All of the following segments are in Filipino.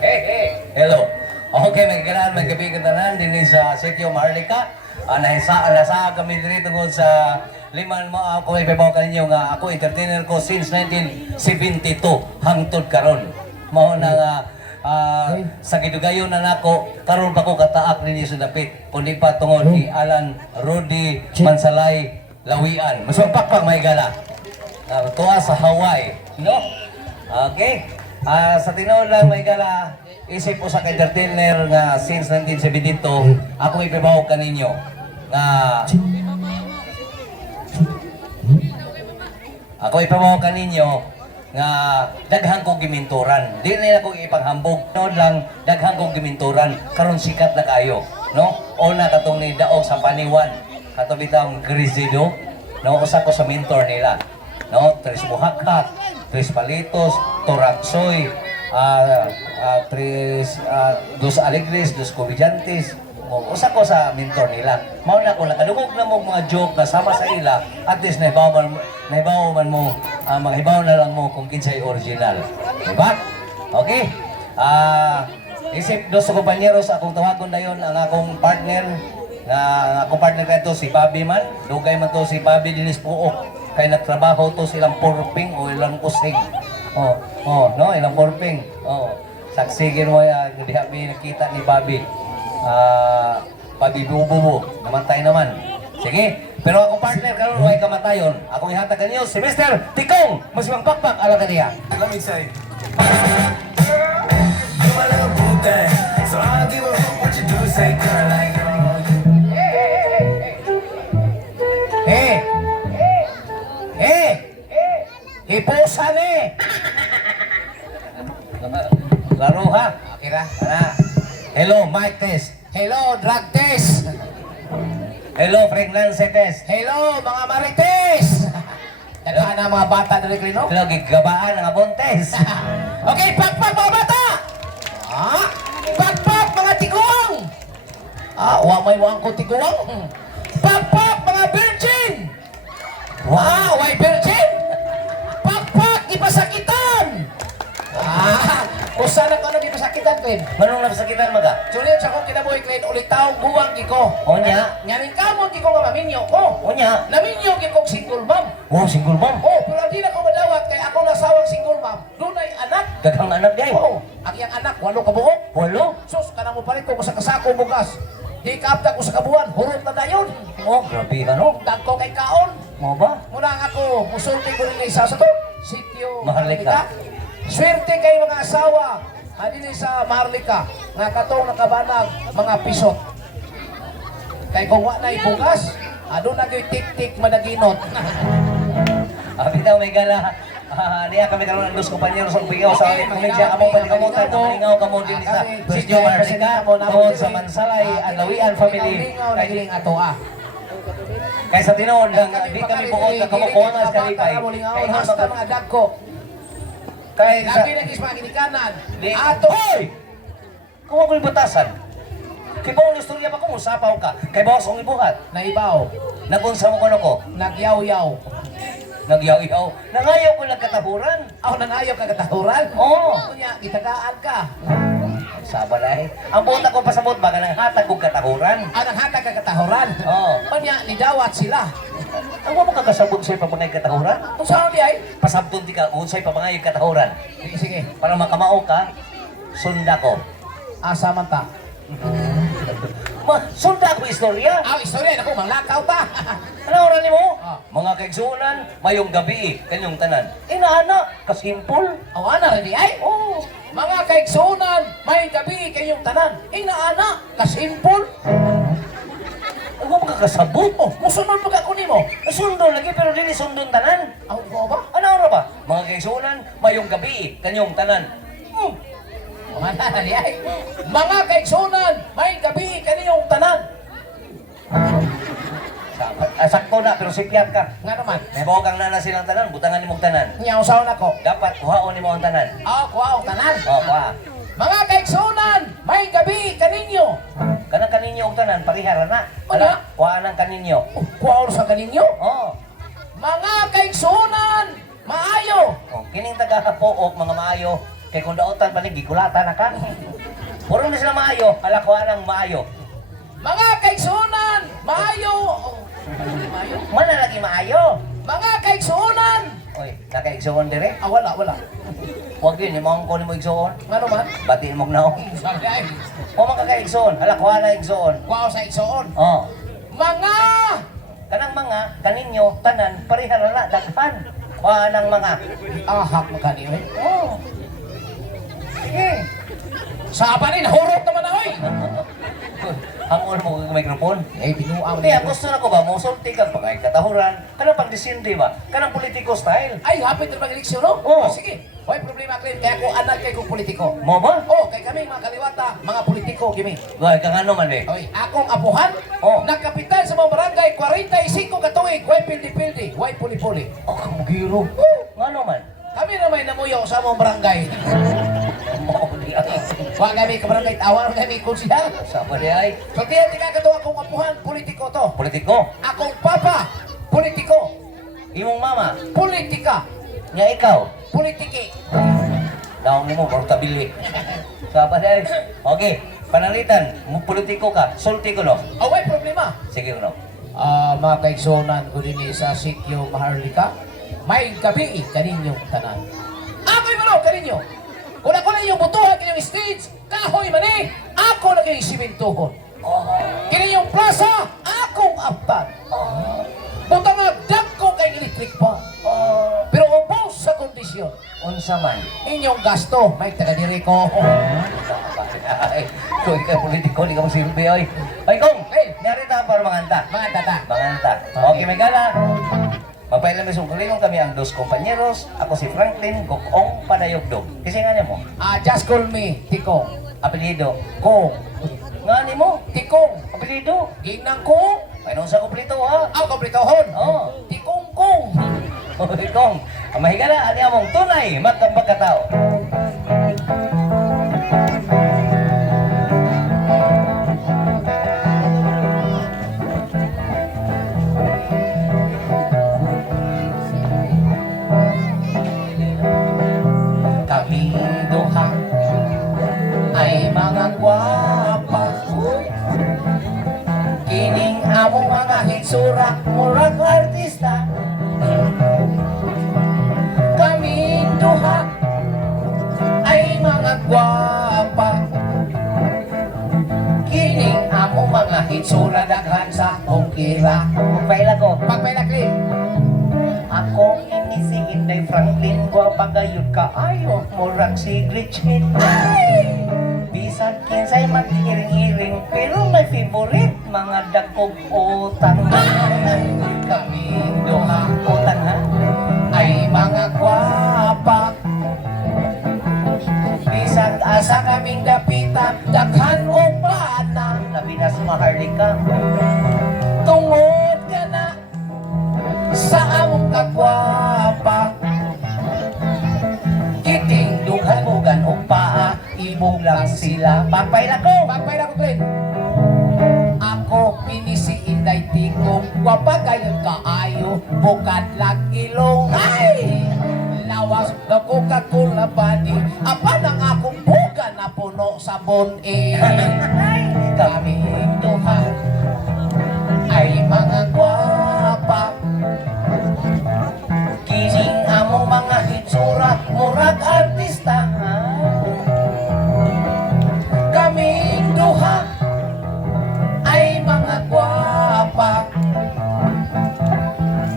Hello. Okay, magkakalaan, magkabi ka tanan din sa Sitio Maharlika. Nasa kami dito tungkol sa liman mo. Ako ay pabaw kaninyo nga ako entertainer ko since 1972 hangtod karon. Mao na nga sa gidugayon na nako karon pa ko kataak ninyo sa dapit kundi pa tungod ni Alan Rudy Mansalay Lawian. Masupakpak may gala. Tuwa sa Hawaii, no? Okay. Sa tinood lang may gala, isip po sa entertainer nga since 1972, ako ipabaw kaninyo nga daghang kong giminturan. Di na ako ipanghambog. Noon lang, daghang kong giminturan. Karon sikat na kayo, no? Una katong ni Daog sa Paniwan, katong bitang Grizido, no? Usa ko sa mentor nila, no? Tres Buhakak, Tres Palitos, Toraksoy, Dos Alegres, Dos Comediantes. Usa ko sa mentor nila. Mao na ko nakadugog na mo mga joke na sama sa ila. At least nahibaw man mo, mahibaw na lang mo kung kinsay original. Diba? Okay? Isip dos kompanyeros akong tawagon na yon ang akong partner kato si Bobby man. Dugay man to si Bobby Dinis Puok. Kaya nagtrabaho to silang porping o ilang kusing. No, ilang porping. Saksigin mo yan, hindi kami nakita ni Bobby. Bobby Bububu, namatay naman. Sige, pero akong partner karon ay kamatayon. Akong ihatag kanyo si Mr. Tikong, Masimang Pakpak, ala kaniya. Let me say. You're my little boo thing, so I don't give a fuck what you do. Say, girl, like Hipusan eh! Laro ha? Okay na? Hello, mic test. Hello, drug test. Hello, pregnancy test. Hello, mga marites. Dalahan na mga bata na rin, no? Hello, gigabaan ng abon test. Okay, pakpak mga bata! Pakpak mga tigong! Wamay wang ko tigong. Pakpak mga virgin! Why virgin? Pakpak, ipasakitan! Kusa na ko ano ipasakitan, Clint? Manong napasakitan maga? Sulit sa kong kinabuhi, Clint, ulit taong buwang giko. Onya? Nyamin ka mo, giko nga maminyo ko. Onya? Naminyo giko single mom. Oh, single mom? Pero di na ko madawat kay ako nasawang single mom. Doon ay anak. Daghang anak day? Ang iyang anak, 8 ka buhok. 8? Sus, kanang mo palit ko sa kasako bugas. Di kaapta ko sa kabuhan, hurot na dayon. Grabe ka no? Dagko kay kaon. Mo ba? Muna nga ako, musulti ko rin na isa sa to. Sitio Maharlika. Swerte kay mga asawa. Din sa Maharlika. Nga katong nakabanag, mga pisot. Kay kung wa na ibugas, doon na yung tik-tik madaginot. Bitaw may gala. Niya kami karon ang dos kompanyeros ang bigaw sa komedya amo panikamutan na malingaw kamo din sa Sitio Maharlika tungod sa Mansalay at Lawian family. Kay ato Kaya sa tinood lang, di kami buot na kamukuha sa kalipay. Kay hasta mga dagko. Kaya sa... Lagi nagis mga ginikanan. Ato! Hoy! Kung ako'y batasan, kay bawang istorya pa kung usapaw ka, kay bawas kong ibuhat. Naibaw. Nagunsa mo ko ko? Nagyaw-yaw. Nagyaw-yaw. Nangayaw ko lang katahuran. Ako nangayaw ka katahuran? Oo. Kunya, gitagaan ka. Saba na eh. Ang buta ko pasabot ba ka nang hatag kong katahuran? Ang hatag ka katahuran? Oo. Kunya, nidawat sila. Ang mo kakasabot sa'yo pamangay katahuran? Kung saan di ay? Pasabton di ka, unsay pamangay katahuran. Sige. Para makamao ka, sunda ko. Asa man ta? Sunda ko istorya. Istorya, naku, manglakaw ta. Ano oras ni mo? Mga kaigsunan, mayong gabi, kanyong tanan. Inaana, kasimpol. Ana rin di ay? Oo. Mga kaigsunan, may gabi kayong tanan. Inaana, kasimpol. Ano mo kakasabot? Musunod mo ka kunin mo. Sundo lagi pero dili sundon tanan. Ang ko ba? Ano oras ba? Mga kaigsunan, mayong gabi, kanyong tanan. Mana di ay? Mga kaigsunan, may gabi kaninyong tanan. Sakto na, pero sikyat ka. Nga naman. May bawa kang nana silang tanan, butangan ni mong tanan. Nyaw-saw na ko. Dapat kuhaon ni mo ang tanan. Kuha tanan. Kuha. Mga kaigsunan, may gabi kaninyo. Kanang kaninyo og tanan, parihara na. Ano? Kuha ng kaninyo. Kuha sa kaninyo? Oo. Mga kaigsunan, maayo. Kining taga-puok, mga maayo, Kay kung daotan pa ni gikulatan na ka. Puro na sila maayo, alakuan ang maayo. Mga kaigsunan, maayo. Maayo. Mana lagi maayo? Mga kaigsunan. Oy, nakaigsoon dire? Wala. Huwag yun, imong ko ni mo igsoon. Ano man? Batiin mong naong. Sabi ay, O makakaigsoon, alakuan na igsoon. wow sa igsoon. Oh. Mga Kanang mga, kaninyo, tanan, pareha na na, daghan. Ng mga. ahak magkani eh. Oh. Sige. Saba rin, hurot naman na oy. Hangol mo kag microphone. Eh, binuang Kaya gusto na ko ba, musulti kag pagay katahuran, kanang pagdisindi ba, kanang politiko style. Ay, hapit na mag-eleksyon, no? Oo. Sige. Hoy, problema, Clint. Kaya ko anak kay kong politiko. Mo ba? Oh, kay kami, mga kaliwata, mga politiko, kimi. Gay kang ano man eh. Oy, akong apuhan, Oh. nagkapitan sa mga barangay, 45 katuig, way pildi-pildi, way puli-puli. Oh, kamugiro. Ngano man? Kami na may namuyaw sa mga barangay. Mo di ay. Wa kami ka barangay, tawag kami konsyal. Sa pa di ay. So, tiyan, tika katuwa akong apuhan, politiko to. Politiko. Akong papa, politiko. Imong mama, Politika, nya ikaw. politiki. Daong nimo baru tabili. Sa pa di ay. Okay, panalitan, mo politiko ka, sulti ko no. Away problema. Sige no. Mga kaigsonan ko din sa Sikyo Maharlika, may gabi kaninyong tanan. Ako'y mano kaninyo. Kung ako na yung butuhan kaninyong stage, kahoy mani, ako na kayong simintuhon. Kaninyong plaza, akong aptan. Butang nga dagko kay electric pa. Pero ubos sa kondisyon. Unsa man. Inyong gasto, may taga-diri ko. Ay, kung ikaw politiko, di ka magsilbi ay. Ay, Kong! Hey. Narita para manganta. Mga tata. Manganta. Okay, may gala. Mapailan may sungkulingong kami ang dos kompanyeros. Ako si Franklin Gokong Padayogdog. Kasi nga niya mo, Just call me Tikong. apelido. Kong. Nga ni mo, Tikong. apelido. Ginang kong. Ay, nung sa kumplito ha. Ang kompletohon. Oo. Tikong kong. Okay, Kong. Ang mahigala, ani among tunay, magkambag katao. Kami duha ay mga gwapa. Kining among mga hitsura, murag artista. Kami duha ay mga gwapa. Kining among mga hitsura, daghan sa ongkira. Magpaila ko. Pagpailakli. Ako ini si Inday Franklin, gwa pagayod ka ayo, murag si Gretchen. Bisan kinsay man iring-iring, pero may favorite mga dagkog utang. Kami duha Utang ha? ay mga gwapa. Bisag asa kaming dapitan, daghan o bana. Labi na si Maharlika. Tungod ka na sa among kagwapa. Kiting dughan-dugan o paa, imong lang sila. Pagpaila ko! Pagpay na ko, Glenn. Ako pinisi Inday Tikong, gwapa kayo kaayo, bukad lang ilong. Ay! Lawas na Coca-Cola body, apa nang akong buga na puno sa bon-e. Kaming duha ay mga gwapa. Kining among mga hitsura, murag artista. Kaming duha ay mga gwapa.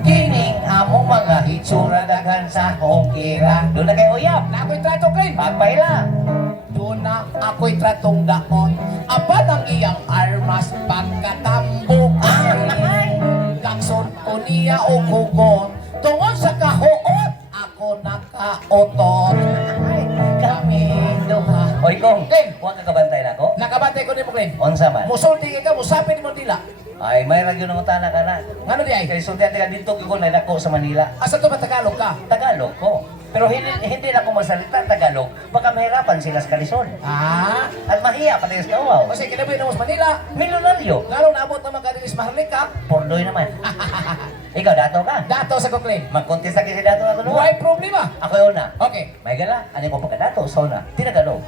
Kining among mga hitsura, daghan sa hongkira. Doon na kayo uyap. Na ako'y trato, Clint. Pagpaila. Doon na ako'y tratong daon. Apa ng iyang armas pagkatambok. Ay! Kakson ko niya o kugon. Tungod sa kahuot, ako nakaotot. Ay, kami duha. Oy, Kong, Ken. huwag ka kabantay na ako. Nakabantay ko ni mo, Clint. Onsa man. Musulti ka, musapin mo dila. Ay, may ragyo ng utana ka na. Ngano di ay? Kaya sultihan ka dito ko na nako sa Manila. Asa to ba Tagalog ka? Tagalog ko. Pero hindi na ako magsalita Tagalog. Baka mahirapan sila sa kalisod. Ah? At mahiya pati sa kawaw. Kasi kinabi na mo sa Manila. Milyonaryo. Ngano naabot naman ka din sa Maharlika? Pordoy naman. Ikaw, dato ka. Dato sa kuklin. Mag-contest na kasi dato ako Huwag problema. Ako yung una. Okay. May gala, ano ko pagkadato, sa una. Tinagalo.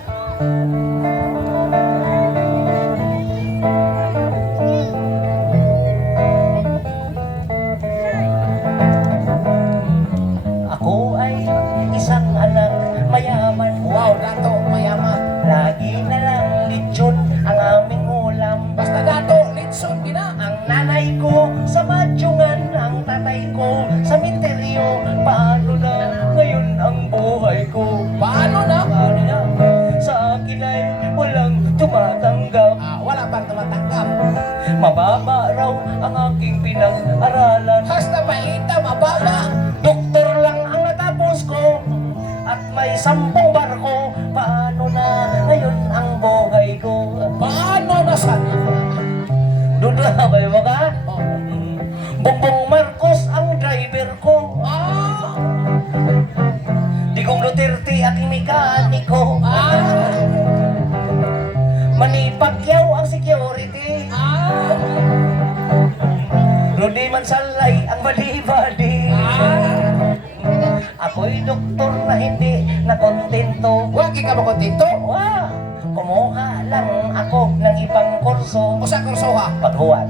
Ako ay isang anak mayaman. Wow, dato, mayaman. Lagi na lang lechon ang aming ulam. Basta dato, litson gina. Ang nanay ko sa madyungan, ang tatay ko sa minteryo. Paano na ngayon ang buhay ko? Paano na? Paano na? Sa akin ay walang tumatanggap. Wala pang tumatanggap. Mababa raw ang aking pinag-aralan. Hasta paita, mababa. Doktor lang ang natapos ko at may 10 barko. Paano na ngayon ang buhay ko? Paano na sa... Doon na ba mo ka? Oh. Bongbong Marcos ang driver ko. Digong Duterte aking mekaniko. Manny Pacquiao ang security. Rudy Mansalay ang bali-bali. Ako'y doktor na hindi nakontento. Huwag ka ba kontento? Wow! Kumuha lang ako ng ibang kurso. O sa kursoha? Paghuwat.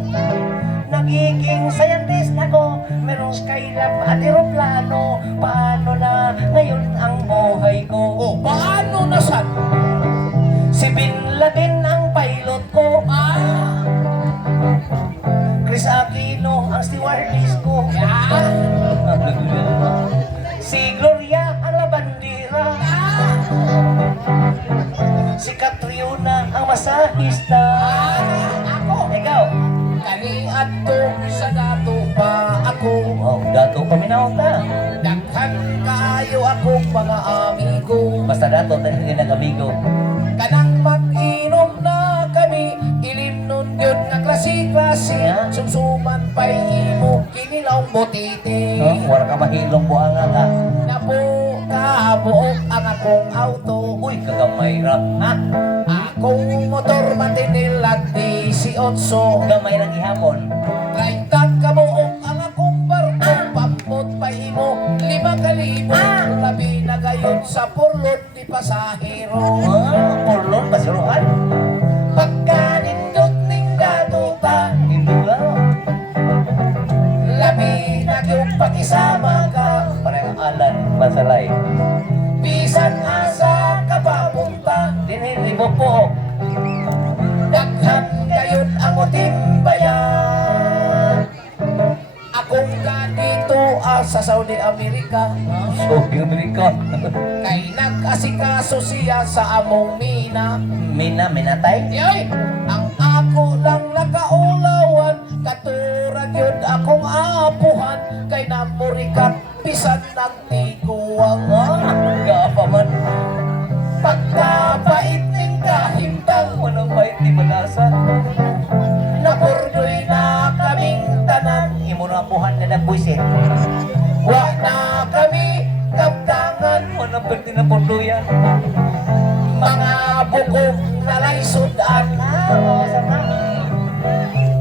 Nagiging scientist ako, merong skylab at eroplano. Paano na ngayon ang buhay ko? O, paano na sa... Si Bin Laden ang pilot ko. Chris Aquino ang stewardess ko. Si Gloria ang labandera. Si Catriona ang masahista. Ako? Ikaw? Kani ato sa dato pa ako. Oh, dato paminaw ta. Daghan kayo akong mga amigo. Basta dato tayo ginag-amigo. Kanang mag-inom na kami, ilim nun yun nga klase-klase. Yeah. Sumsuman pa'y imo, kinilaw butiti. No? Wala ka mahilong buhanga ka. Napo kabuok ang akong auto. Uy, kagamay ra. Ha? Akong motor matinil at 18. Gamay lang ihapon. 30 kabuok ang akong barko. Pampot pa imo, 5,000. Labi na gayon sa purlot ni pasahero. Purlon, pasiruan. Pagkanindot ning datuta, Hindi lang. labi na yung pakisama ka. Parang alan, masalay. Bisan asa ka papunta, Dinilibo po. daghan gayon ang utimbayan. Akong ganito sa Saudi Amerika, So, Amerika. kay nag-asikaso siya sa among mina. Minatay? Yoy, ang ako lang nakaulawan, katurag yun akong apuhan, kay namurikat pisan nagtiguang. Gaapa man. Pagkapait ning kahimtang, Walang bait di malasa. naburdoy na kaming tanan. Imo na buhan na nagbuisit. Wa na kami kaptangan, Walang pwede na punduyan. mga bukog na laysudan.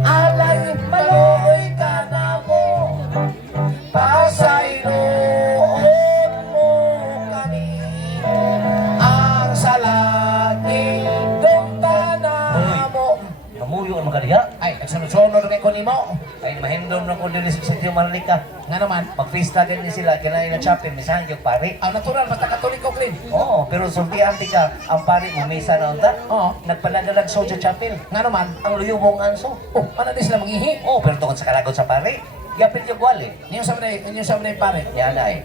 Alay maluoy ka na mo, pasayroon mo kami. Ang salagi dunta na mo. Namuyo ang makadiha. Ay, nagsunod-sunod rin ko ni mo. Ay, mahindom na ko din sa Sitio Marlica. Nga naman, Mag-pista din ni sila. Kinain na chapin, misahan yung pari. ang natural, basta katoliko, Clint. Oo, pero sultihan di ka. Ang pari, umisa na unta. Oo. Nagpanagalag sojo chapel. Nga naman, Ang luyubong anso. oh, ano din sila manghihi? Oo, pero tungkol sa kalagot sa pari. Gapit yung gwali. Niyo sa mga pare. Yan ay.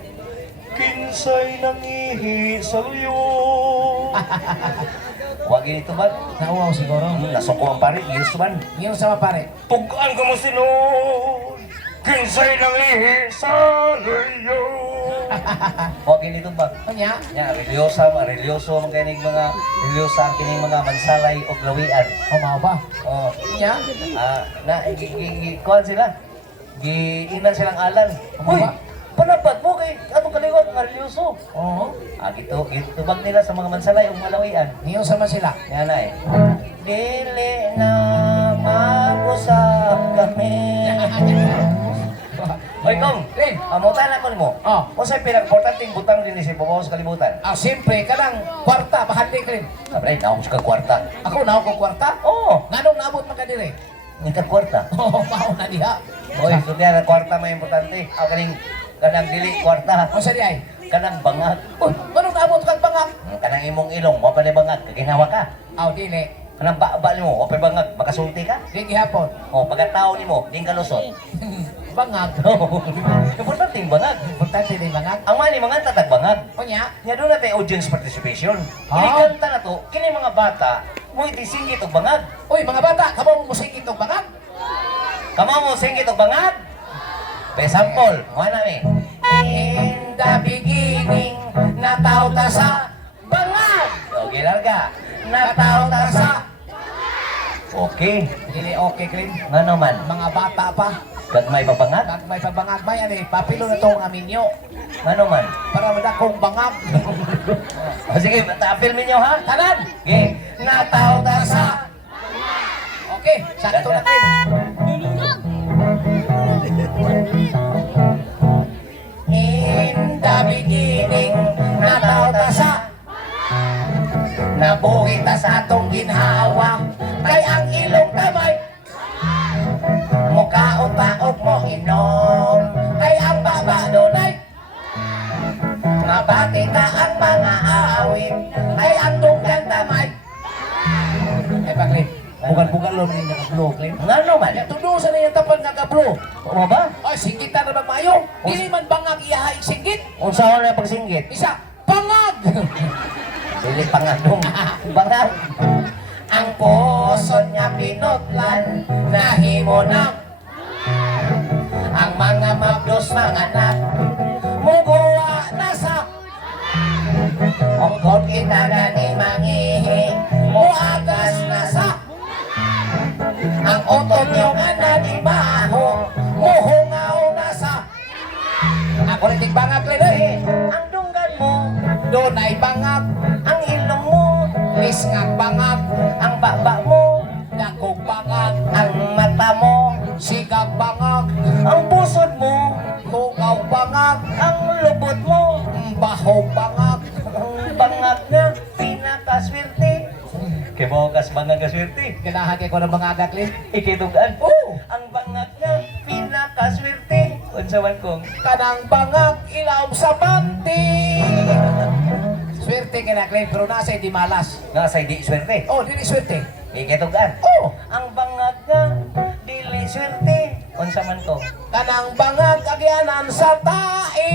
Kinsay nangihi sa luyo. Huwag ito ba? Nauwaw siguro. Nasuko ang pari, yes man. Niyo sa mga pare. Tugaan ka mo sinod. Kinsay nangihi sa luyo. Huwag ito ba? Kanya? Nya, relyoso ang kining mga relyosa ang kining mga mansalay o lawian. O mao ba? Oh, Kanya? kuhan sila. Giinan silang alan. Uy, panabat mo kay atong kaliwat nga relyoso. Oo. Gito bag nila sa mga mansalay o mga lawian. Niyo sama sila. Yan ay. Dili na mag-usap kami. Oy, Kong. Rin. Amutan ako nimo. Oh. Unsay pinaka-importanteng butang din sa pabaw sa kalibutan? Siyempre, kanang kwarta, bahandi ka rin. Sabre, naong sa kwarta. Ako, naon ko kwarta? Oo. Nanong naabot man ka dire? Ni kwarta. Oo, mao na diha. Oy, sunya na kwarta may importante. Aw kaning kanang dili kwarta. O sa di ay? Kanang bangag. Uy, manong naabot kang bangag? Kanang imong ilong, wa pa ni bangag, kaginawa ka. Aw, dili. Kanang baba nimo, wa pa bangag, makasulti ka. Di gihapon. O pagkatao nimo, ding ka lusot. Bangag. Importante yung bangag. Importante din bangag. Ang mali mga tatag bangag. Kunya, Nga doon natin audience participation. Ah. Inikanta na to, kini mga bata, mo itisingit og bangag. uy, mga bata, kamo mo musikit og bangag? Kamo mo singit og bangag? Be sample, mo na mi. In the beginning, nataw ta sa bangag. Okay, larga. Nataw ta sa... Okay. Dili okay, Krim. Nga naman, Mga bata pa. gagmay pa bangag? Pag may pabangag ba yan eh, papilo na tong aminyo. Nga naman. Para madakong bangag. O sige, tapil minyo ha? Tanan! Okay. Nataw ta sa... Okay, sakto na, Krim. In the beginning, nataw ta sa... Nabuhi ta sa atong ginhawa, kay ang ilong kamay. Mukaon taog mo inom, kay ang baba dunay. Mabati ta ang mga awit, kay ang dunggan tamay. Ay pagli, bukan-bukan lo ni naka-blow, Klim. Nga naman. Tudo sa niya tapal naka-blow. O ba? Ay, singgitan na magmayo. Dili man bangag iyahay singgit. Unsa na pagsinggit? Isa, pangag! Dili pangadong. Bangag. Ang puso niya pinutlan, nahimo na. Ang mga mablos mga anak, muguwa na sa. Ongkot kita na ni mangihi, muagas na sa. Ang utot niyo nga na ni baho, muhungaw na sa. Ako rin ting bangag rin eh. Ang dunggan mo, Doon ay bangag, ang ilong mo, lisngag bangag, ang baba mo, dakog bangag, ang mata mo, sigag bangag, ang pusod mo, tugaw bangag, ang lubot mo, bahog bangag. ang bangag na pinakaswerte. Kaya mo kas bangag kaswerte. Ganahan kayo ko ng mga agaklin. Ikitugan. Oo! Ang bangag na pinakaswerte. Unsa man kong. Kanang bangag ilaw sa banti. Swerte kinaklin, pero nasa di malas. Nga sa di swerte. Oh, dili swerte. Ikitugan. Oh! Ang bangag na dili swerte. Unsa man kong. Kanang bangag agyanan sa tae.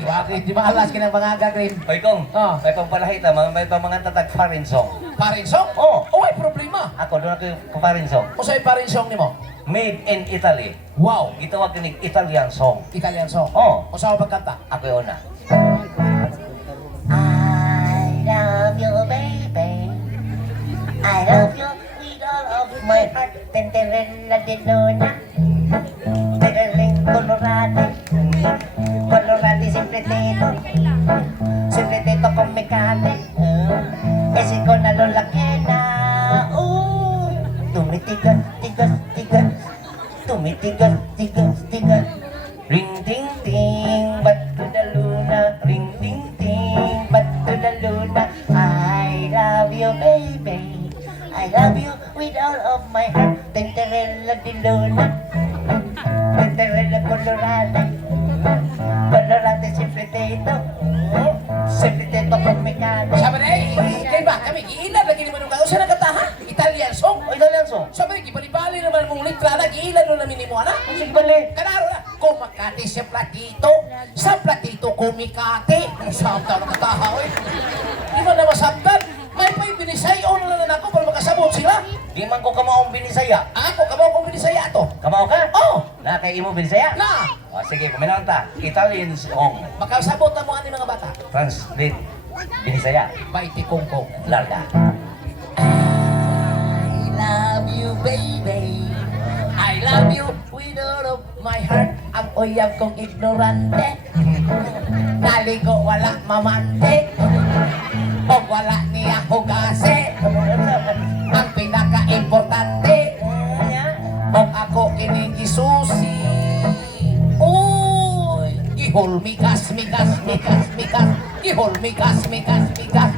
Bakit di malas kinang mga agaklin? Hoy kong. Ah. May pagpalahit na may mga tatag foreign song. Parinsong? Oh. Oh, ay problema. Ako doon ako foreign song. O sa'y parinsong ni mo? Made in Italy. Wow! Gitawag kinig Italian song. Italian song. Oh. O saan pagkanta? Ako yung una. I love you, baby. I love you with all of my heart. Tenterella de luna. Terereng colorado. Colorado siempre teto. Siempre teto con mecate. Ese con la lola quena. Tumitigas, tigas, tigas. Tumitigas, tigas, tigas. Ring ting ting, ba't to the luna? Ring ting ting, ba't to the luna? I love you, baby. I love you with all of my heart. Tenterella de luna. Tenterella colorada. Colorada siempre teto. Siempre teto con mecano. Sabi na eh, kaya ba kami, giilan lagi naman nung saan nagkataha? Italian song? O Italian song? Sabi na, gibalibali naman mong litra na, giilan nung namin mo na. Sige bali. Kanaro na, kumakati sa platito kumikati. Saan ka nakataha, oy? Di ba na masabtan? May pa'y binisayon na lang ako para makasabot sila. Di man ko kamaong binisaya. Ako, kamo kong binisaya to. Kamao ka? Oh, Na kay imo binisaya? na! O sige, paminaw ta. Italian song. Makasabot na mo ani mga bata. Translate. Binisaya. Baiti kongkong. Larga. I love you, baby. I love you with all of my heart. Ang uyab kong ignorante. Naligo wala mamante. O wala niya hugase. Ang pinaka-importante. O ako kinigisusi. Gihol, mikas, mikas, mikas, mikas. Gihol, mikas, mikas, mikas.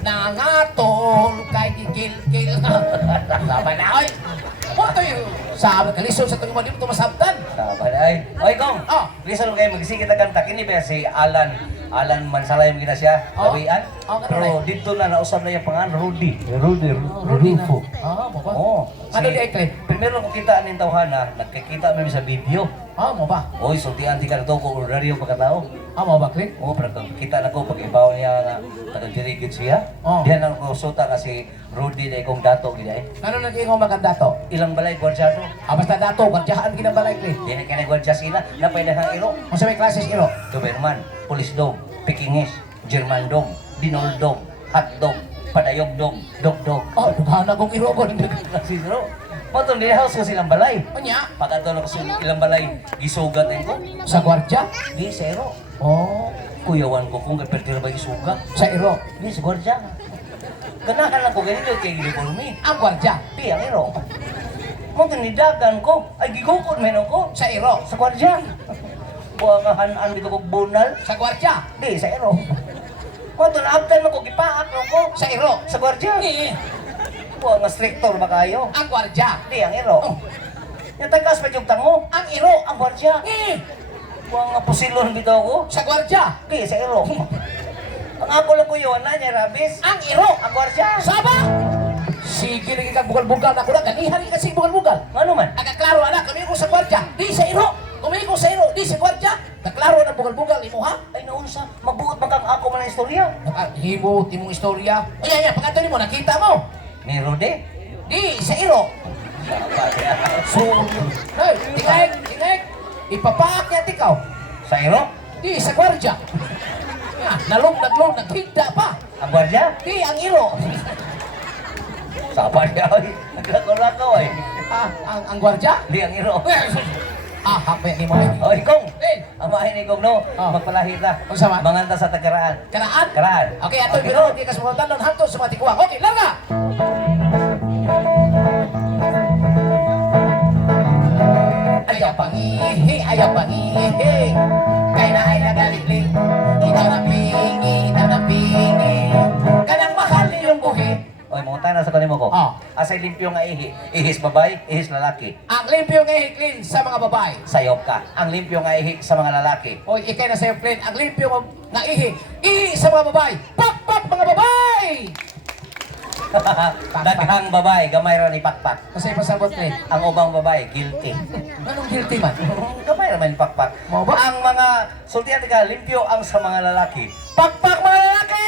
Nangatol kay gigil-gil. Sabay na, oy. What you? Sabi, kalisod sa tungkol, di mo ito masabtan. Tama na ay. Oy, Kong! Oh. Listen kayo, magsigit na kanta. Kini ba si Alan Mansalay mo gina siya? Oh. Lawian? Oh, ganun Pero ay. dito na nausap na yung pangalan, Rudy. Rudy na. Rulfo. Mo ba? Oo. Ano di ay, Clay? Primero ko kita aning tawhana, nagkikita kami sa video. Mo ba? Oy, sultian di ka na to kung ordinaryo pagkatao. Mo ba, Clay? Oo, pero kung kita na ko, pag ibaw niya nga, taga-dirigid siya. Oh. Diyan ang kusuta kasi Rudy na ikong dato gina eh. Ano naging mo maganda to? Ilang balay gwardyado. Basta dato, kardyahan ginabalay, Clay. Yan ang kinagwardya sila, napay na ang iro. Kung sa may klases, iro. Doberman, Police Dog, Pekingese, German Dog, Dinol Dog, Hot Dog, Padayog Dog, Dog Dog. Oh, dughan akong iro ko. Siguro, matong house ko silang balay. Kanya, Pagkatulong ko sa ilang balay, gisugat ko. sa gwardya? Di, sa iro. Oh, Kuyawan ko kung kapirtira ba isugat. sa iro. Di, sa gwardya. Ganahan lang ko ganito kay uniforme. Ang gwardya, Di, ang iro. Matong nidagan ko, ay gigukod menon ko. sa iro. Sa gwardya. Buwangahan dito kong bunal. Sa gwardya, Di, sa iro. Matong naabtan mo ko, gipaak lang ko. sa iro. Sa gwardya. Ni, Buwang nga strictor ba kayo? ang gwardya. Di, ang iro. Oh. Yung tagas pa yung tango. Ang iro. Ang gwardya. Ni, Buwang nga pusilon bito ko. sa gwardya. Di, sa iro. Ang ako lang ko yun, na niya, Rabis. Ang iro. Ang gwardya. Saba! Sige lagi kang bugal-bugal na ko na. Ganihan kasi bugal-bugal. Ano man? Agkaklaro anak, kami ko sa gwardya. Di sa iro. Kami ko sa iro. Di sa gwardya. Naklaro na bugal-bugal. Imo ha? Ay, naunsa. Mabuot man kang ako man ang istorya. Himo, timong istorya. Ayan, pagkatali mo, nakita mo. Ni Rudy. Di sa iro. So, hey, tingay. Ipapaak niya tikaw. Sa iro? Di sa gwardya. Nalong, naghinda pa. Ang gwardya? Di ang iro. Sapa niya, ay. Naglakaw-lakaw, ay. Ang gwardya? Di, ang iro. Hapay ni mo. Oy, Kong. Eh, Amahin ni Kong, no? Oh. Magpalahit na. Kung saan man? Manganta sa tagaraan. kanaan? Karaan. Okay, ato Okay, biro, di ka sumunod nun, hangtod sa matikuha. Okay, larga! Ayaw pangihi, kay na ay nagaliling. Ikaw na pingi, kanang mahal niyong buhi. Oy, mga tanah sa kanimo ko. Oh. Asay limpyo nga ihi. Ihis babay, ihis lalaki. Ang limpyo nga clean sa mga babae. Sayop ka. Ang limpyo nga ihi sa mga lalaki. O, ikay na sa'yo clean. Ang limpyo nga ihi sa mga babae. Pak, mga babae! Daghang babay, gamay ra ni pakpak. Kasi pasabot clean. Ang ubang babay, guilty. Anong guilty man? Gamay ra man ni pakpak. Mo ba? Ang mga sultihan ka, limpyo ang sa mga lalaki. Pakpak mga lalaki!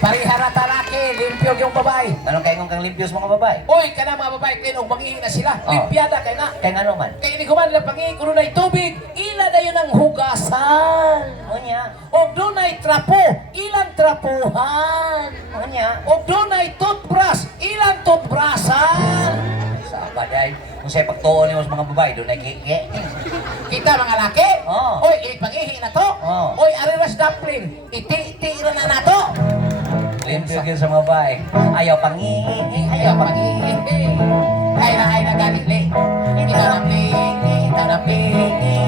Parihara talaki, limpyo yung babae. Anong kayo kang limpyo sa mga babay? Oy, kana mga babae clean og mangihi na sila. Oh. Limpiada kay na. Kaya nga naman. Kaya ni kuman lang pangihi kuno na tubig, ila na yun ang hugasan. Onya, Og doon ay trapo, ilang trapuhan. onya. Og doon ay toothbrush, ilang toothbrushan. Sa baday, kung sa'yo pagtuon mo sa mga babay, doon nagkiki. Kita mga laki? Oh. Oy, ipangihi na to. Oh. Oy, ariras dumpling, iti-iti na na to. Limpyo yun sa mga babay. Ayaw pangihi, Ayaw pangihi. Ay na galili. Ito na pingi.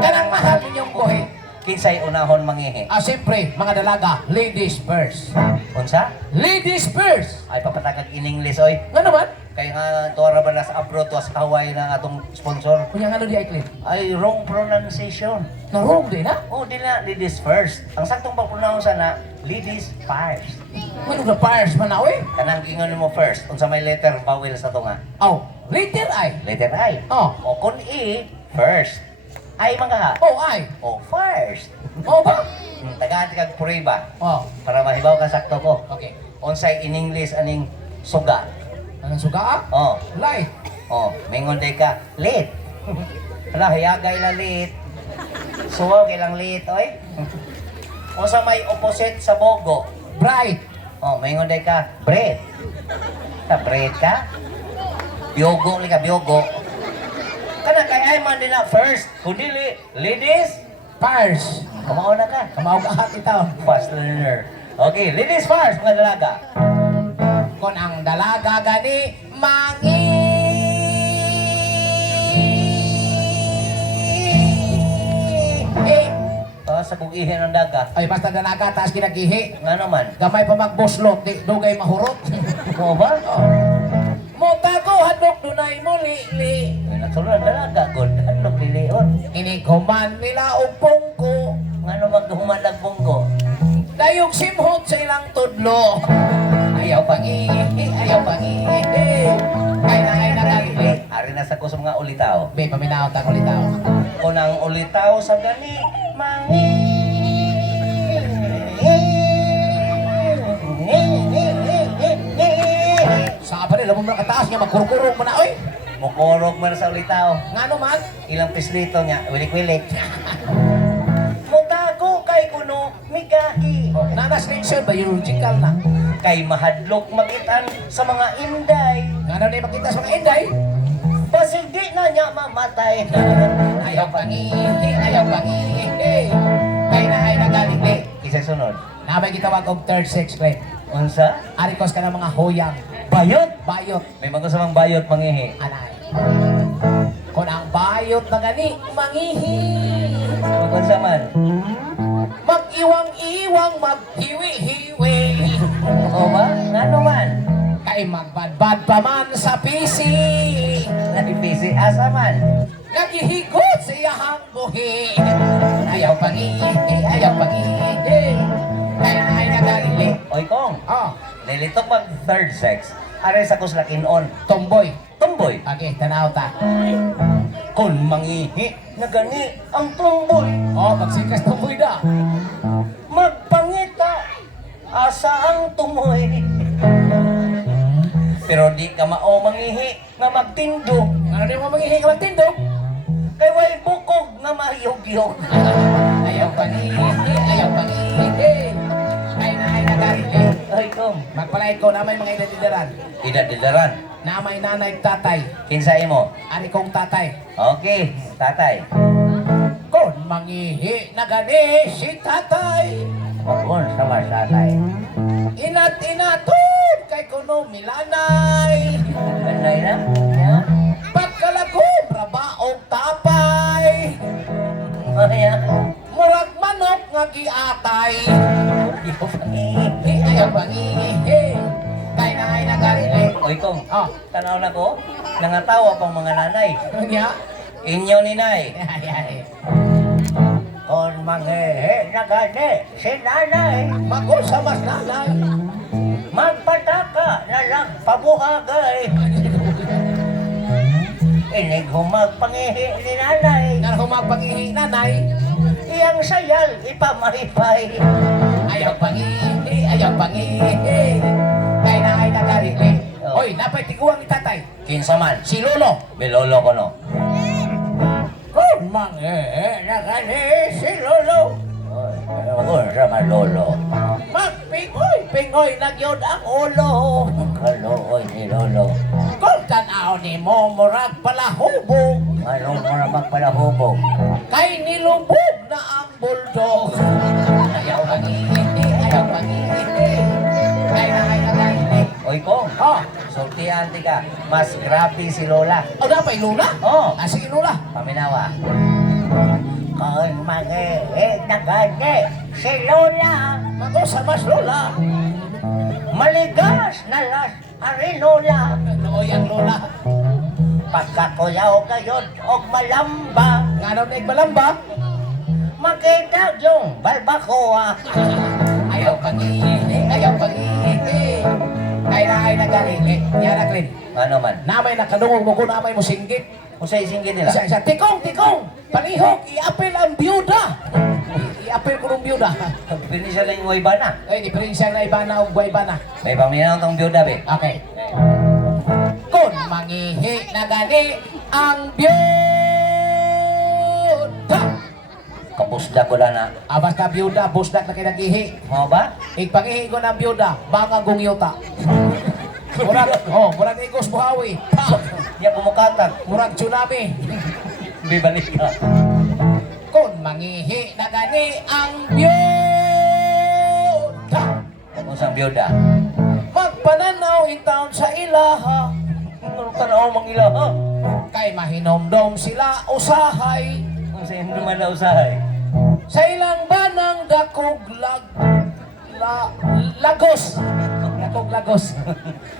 Kanang mahal ninyong buhi. Kinsay unahon mangihi. Siyempre, mga dalaga, ladies first. Unsa? Ladies first. Ay papatakag in English, oy. Ano ba? Kaya nga, tuwara ba na sa abroad, tuwas Hawaii na atong sponsor. Kunya ano di ay clean? Ay, wrong pronunciation. Narong din ha? Oh, di na, ladies first. Ang saktong pag-pronounce na, ladies first. Ano na fires man na oy? Kanang ingon mo first, unsa may letter, vowel sa tunga. Oh, later ay. Letter I. Oh. O kung E, first. Ay mga ha. Oh ay. O first. Oh ba? Tagaan kag prueba Oh, para mahibaw ka sakto ko. okay. Unsay in English aning suga. Anong suga ah? Oh, Light. oh, mingon day ka, late. Hala, hayagay la late. Suwaw kailang late, oy. Unsa may opposite sa bogo. Bright. Oh, mingon day ka, bread. Ta bread ka? Biogo li ka, biogo. Kana kay ay man din na first. Kundi ladies, Fires. kumauna ka. Kamao ka hati taon. Fast learner. Okay, ladies first, mga dalaga. Kon ang dalaga gani mangi sa kong ihi ng daga. Ay, basta dalaga, taas kinagihi. Nga naman. Gamay pa magbuslot, di dugay mahurot. Oo ba? Mutago, hadok, dunay muli. Ay, nagsulod dalaga, good. Ano piliyon? Inikuman nila og pungko. Nga naman maghumandag bungko. Dayog simhot sa ilang tudlo. Ayaw pangihi, ayaw pangihi. Ay na kalili. Ari na sa kusong nga ulitaw. Be, paminaw tang ulitaw. Kunang ulitaw sa gani, Sa pa rin, lamang na kataas nga, magkurkurong mo na, oy. Mukurog man sa ulitaw. Nga naman, Ilang pislito niya, wilik-wilik. Mutago kay kuno, migahi. nanas mention, biological na. Kay mahadlok magitan sa mga inday. Nga na na makita sa mga inday. Basig di na niya mamatay. Ayaw pangihi, ayaw pangihi. Ay na galing, Isa sunod. Namay gitawag og third sex play. Unsa? Arikos ka ng mga hoyang. Bayot. Bayot. May mga samang bayot mangihi. Anay. Kung ang bayot na gani, mangihi. Unsa man? Mag-iwang-iwang, maghiwi-hiwi. O ba? Nga naman. Kay magbadbad pa man sa PC. Nalipisi asa man. Nagihigot sa iyahang buhi. Ayaw pangihi, ayaw pangihi. Kaya ay nagalili. Oy kong. Oh, Nilitok mag third sex. Are sa kuslakin-on. tomboy. Tumboy. Okay, tanaw ta. Kung mangihi na gani ang tumboy. Oh, magsikas tomboy da. Magpangita asa ang tumoy. Pero di ka mao mangihi nga magtindog. Ano din mo mangihi ka magtindog? Kay way bukog nga mahiyog-yog. Ayaw pangihi, ayaw pangihi. Ay na ay nagalili. Ay kong. Magpalay ko na may mga idadidaran. Idadidaran. Na may nanay tatay. Kinsa imo? Ani kong tatay. Okay, tatay. Kung mangihi na gani si tatay. Kung sa mas tatay. Inat-inatod kay kuno milanay. Ganay na? Yeah? Pagkalagom, rabaong tapay. Maya. Murag manok nga giatay. Di ko pangihi. Ayaw pangihi. Kay na ay nagalili. Oy kong. Oh, Tanaw na ko. Nangatawa pang mga nanay. kanya. Inyo ni nay. Ay, ay. Kung mangihi na gani si nanay. Magol sa mas nanay. Magpataka na lang pabuhagay. Inig humagpangihi ni nanay. Nga humagpangihi nanay. Iyang sayal ipamaripay. Ayaw pangihi, ayaw pangihi. Kay na ay nagalili. Oh. Oy, napay tiguang ni tatay. Kinsa man? Si Lolo. Bilolo ko no. Kung mangihi na gani si Lolo. Kung sa malolo. Magpingoy, nagyod ang ulo. Kaluoy ni lolo. Kung tanaw ni mo, murag palahubog. Anong mo na magpalahubog? Kay nilubog na ang bulldog. Ayaw pangihi, ayaw pangihi. Kay na ay nagalili. Oy kong. Oh, Sultihan ti ka. Mas grabe si lola. o dapat Lula? Oh. Ah, sige Lula. Paminawa. Kung mangihi na gani si lola. Mago sa mas Lula. Maligas na las arinola. Nooy ang Lula. Pagkakuyaw kayon og malamba. Nga nang nagbalamba. Makita yung balbacoa. Ayaw pangihi, ayaw pangihi. Kay na ay nagalili. Yan Aklin. Ano man? Namay nakadungog mo kung namay mo singgit. Kung sa isingin nila. Siya, tikong! Panihok, i-apel ang byuda. I-apel ko ng byuda. Pili siya lang yung waybana. Ay, diferensya na ibana o guaybana. May paminaw tong byuda be. Okay. Kung mangihi na gani ang byuda. Kapusda ko lang na. Ah, basta byuda, busdak na kinagihi. Mo ba? Igpangihi ko ng byuda, banga gungyuta. Murag igos buhawi. Niya kumukatag. Murag tsunami. Bibalik ka. Kung mangihi na gani ang byuda. Kung saan byuda? Magpananaw in town sa ilaha. Ano tanaw mang ilaha? Kay mahinomdom sila usahay. Kung sa hindi man na usahay. Sa ilang banang dakog lagos. Dakog lagos.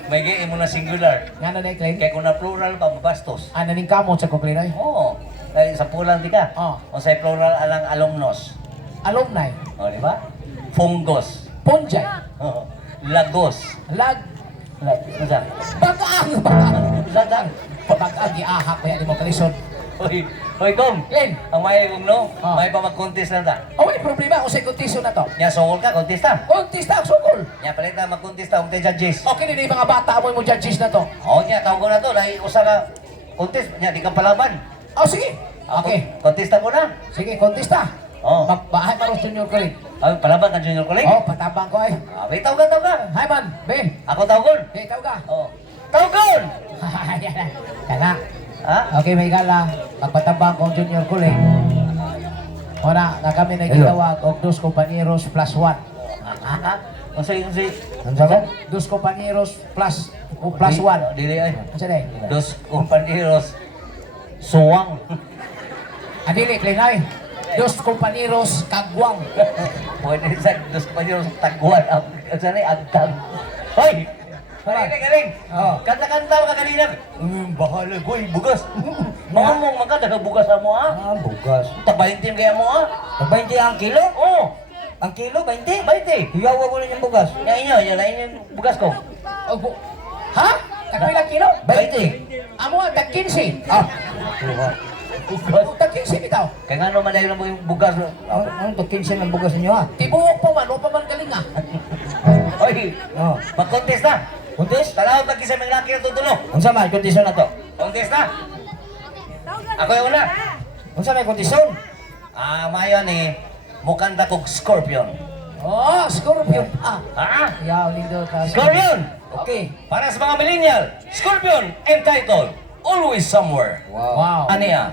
May giin mo na singular. Nga na Clay? Kaya kung na plural pa, mabastos. Ano ning kamot sa kuklinoy? Oo. Kaya sa pulang di ka. Oo. O sa plural alang alumnos. Alumni. O, di ba? Fungus. Ponjay. Oo. Lagos. Ano siya? Bagang. Ladang. Bagang iahak pa yan mo kalisod. Hoy, Gom. Len. Ang may kong no, Ah. may pa mag-contest lang ta. Oh, may problema kung sa kontiso na to. Nya sungol ka, contest ta. Kontista ang sukol. Nya palit na mag-contest ta kung judges. Okay din yung mga bata mo yung judges na to. O nya, tawag ko na to, dahil usa ka contest, nya di ka palaban. Oh, sige. Okay. Contest ko na. Sige, kontista. Oo. Bahay maros junior ko rin. Ay, palaban ka junior college. Oh, patabang ko ay. Wait, tawag ka. Hi man, Ben. Ako tawgon. Hey, tawag ka. Oh. Tawgon! Kana. Ha? Okay, may gala. Pagpatabang kong junior kuling. Una, na kami nagitawag og dos compañeros plus one. Unsay. Ano ba? Dos compañeros plus one. Dili ay. Ano sa day? Dos compañeros suwang. Adili, Klinay. Dos compañeros kagwang. Pwede sa dos compañeros tagwan. Sa ni agtag. Hoy! Galing. Oo. Kanta-kanta ka kanina. Bahala ko, bugas. Mamong magkadaga bugas mo ha? Bugas. Tabahintim kaya mo ha? 20 ang kilo? Oo. Ang kilo, 20? 20. Iyawa mo na yung bugas. Yan yung bugas ko. Ha? Tagpilang kilo? 20. Amo, tag 15. Ah. Bugas. Tag 15 bitaw. Kaya nga naman dahil mo yung bugas. Ano to, 15 ng bugas ninyo ha? Tibuok pa man, o pa man galing ah. Hoy, Oh. mag-contest na. Kuntis? Talawag lagi sa mga laki na tutulo. Unsa may kondisyon na to? Contest na. Ako yung una. Unsa may kondisyon? Mayo ni Mukanda kog Scorpion. Oh, Scorpion. Ah. Ha? Yaw, lindo ka. Scorpion! Okay. Para sa mga millennial, Scorpion entitled Always Somewhere. Wow. Ano yan?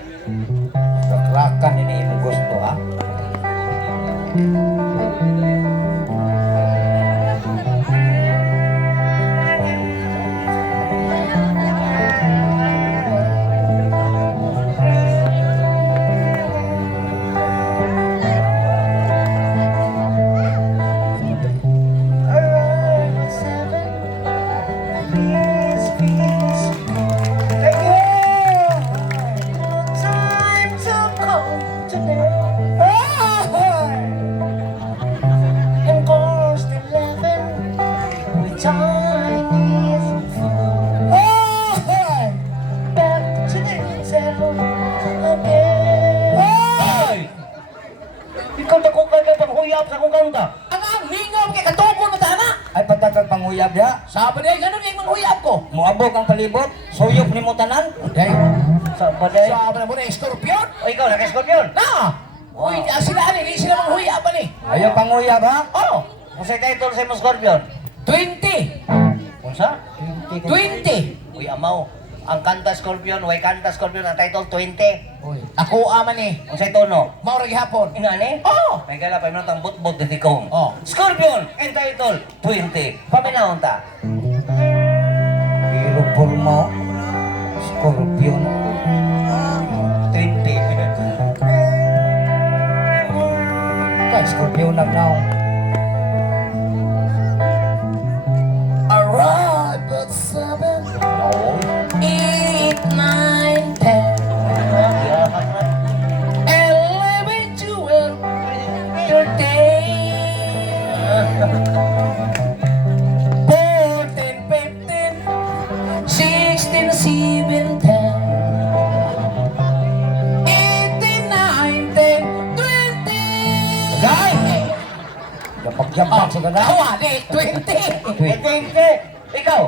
Rakrakan ini imong gusto ha? Around 7, please. Thank you. No time to come today. And course 11, the time is full. Back to the cell again. Ay! Ikaw na kung kaya paghuyap sa kong kanta. Ang hingaw kay katugon na tana. Ay patagkag panguyab ya. Sabi niya, ganun yung manghuyab ko. Muabog ang palibot. Suyop ni mo tanan. Okay. Sa paday. Sabi na mo na, Scorpion. O ikaw, naka-Scorpion. Na! Wow. Uy, sila ani, sila manghuyab ba ni? Ayaw panguyab ha? Oh, Kung sa title sa imong Scorpion. 20. Unsa? 20. Uy, amaw. Ang kanta Scorpion, way kanta Scorpion, ang title 20. Uy, ako aman ni. Kung sa tono. Maurag hapon. Nga ni? Oh. May gala pa yung butbot din ikaw. Oh. Scorpion, entitled 20. Paminahon ta. Pero pormo. Scorpion. 20. Kay Scorpion na naong. Arrive at 7, 8, 9, 10, 11, 12, 13, 14, 15, 16, 17, 18, 19, 20. Gay! Yapag-yapag sa gana. Kawali, 20. 20. Ikaw,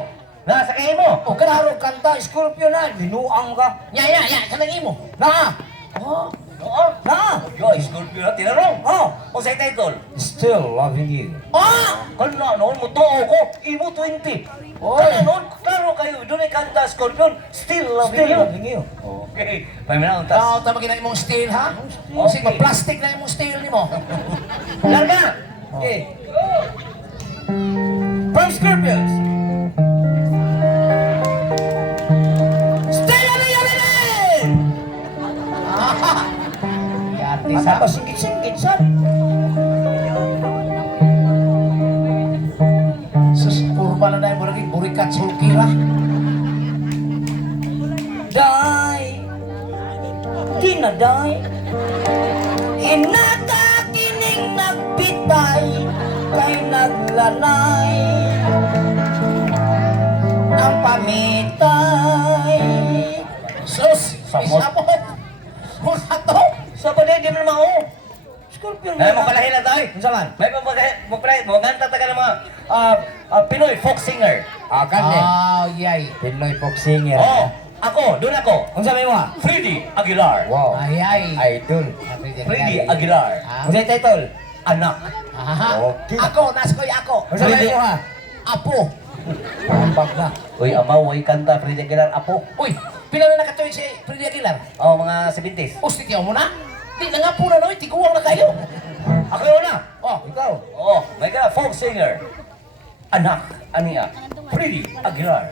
nasa kayo mo. O kararo kanta, Scorpion na. Binuang ka. Ya, kanang imo. Na! Oh, Oo. Na! Yo, Scorpion na tinarong. Oh! O sa title. Still loving you. ah! Kano noon mo to ko, imo 20. Kano noon, klaro kayo, doon ay kanta Scorpion, still loving Still you. loving you. Okay, paminahon ta. Tao, tamagin na imong steel, ha? Oh, Sige, sige. plastic na imong steel ni mo. Larga! Okay. From Scorpions. Steel na yun! Ano ba singkit-singkit sa? wala na yung naging burikat sulkira. Day, di na day. Inatakining nagbitay, kay naglanay. Ang pamitay. Sus! Samot. Samot! Muna to! Sa ba di mo naman oh. Scorpio Ay, magpalahin na tayo. Unsa man? May magpalahin. Maganta taga ng mga Pinoy folk singer. Kande. Yay! Pinoy folk singer. Oh, ako, doon ako. Unsa may mo? Freddy Aguilar. Wow. Ay! Idol. Freddy Aguilar. Unsa yung title? Anak. Aha! Okay. Ako! Naskoy ako! Unsa may mo ha? Apo! Pambag na. Uy, amaw, way kanta Freddy Aguilar. Apo. Uy! Pila na nakatuwing si Freddy Aguilar? Oh, mga 70s. Ustik mo na? Di na nga po na no, tikuwang na kayo. Ako yun na. Oh, Ikaw. Oh, may ka, folk singer. Anak, aniya. Freddy Aguilar.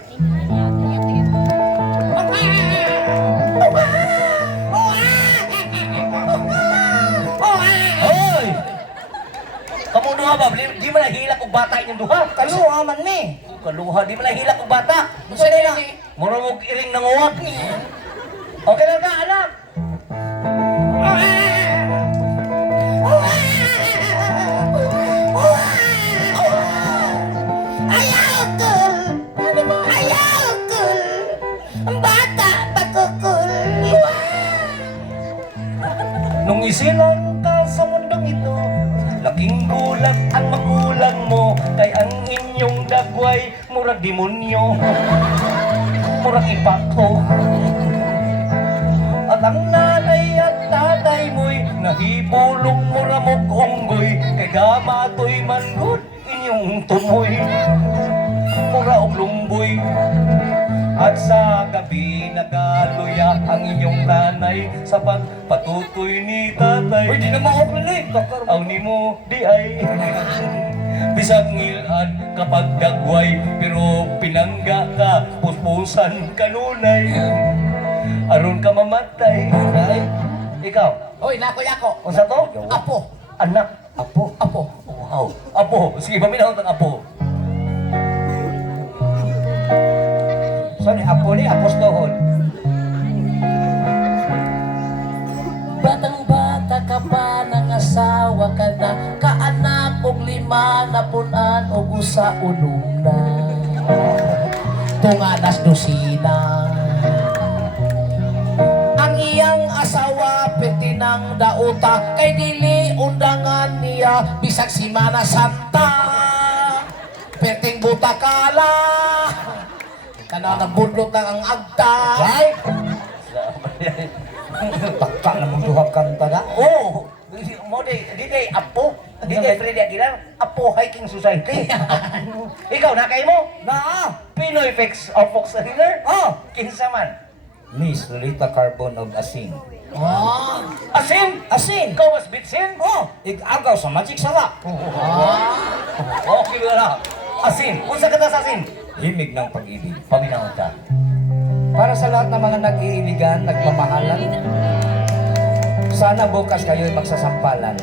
Hoy! Kamu duha ba? Di man nahilak og bata inyong duha. Kaluha man ni. Kaluha, di man nahilak og bata. Gusto nila ni? Murag og iring nanguwag. Okay lang ka, anak. Ayaw kul! Ayaw kul! Ang bata, pagkukul! Nung isilang ka sa mundong ito, laking gulat ang magulang mo, kay ang inyong dagway murag demonyo, murag ipako. At ang nanay at tatay mo'y nahibulong muramok unggoy, kay gamatoy manggod inyong tumoy, mura og lumboy. At sa gabi nagaluya ang inyong nanay sa pagpatutoy ni tatay. Uy, di na maokli ni. Aw ni mo di ay bisag ngilad kapag dagway, pero pinangga ka puspusan kanunay, aron ka mamatay. Ay, ikaw, Uy, nakoy ako. unsa to? Apo. Anak. Apo. Apo. Wow. Apo, sige paminaw tang apo. Sorry, apo ni apostohon. Batang-bata ka pa, nangasawa ka na, kaanak og 5 na punan og usa unom na. Tunganas dosina. Ang iyang asawa petinang dauta, kay dili undangan niya bisag Semana Santa. Perting buta kala. Kana nabudlot lang ang agta. Ay! Taka na mong duha kanta na. Oh, mo di kay apo. Di kay Freddy Aguilar, Apo Hiking Society. Ikaw na kay mo? Na! Pinoy Fix of Fox Healer? Oh! Kinsa man? Miss Lolita Carbon of Asin. Oh. Asin? Asin! Ikaw mas bitsin? Oh! Ig-agaw sa Magic Sarap. Okay na. Asin. Unsa ka ta sa asin? Himig ng pag-ibig. Paminawon ka. Para sa lahat ng mga nag-iibigan, nagmamahalan, sana bukas kayo'y magsasampalan.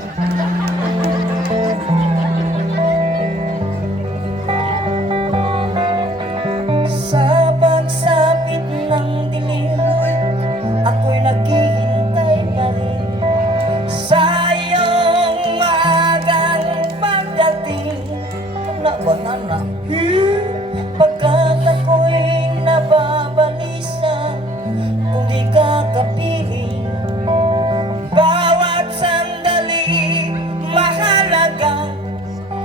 Sa pagsapit ng dilim, ako'y naghihintay pa rin sa iyong maagang pagdating. Na banana, pagkat ako'y nababalisa kung di ka kapiling. Bawat sandali mahalaga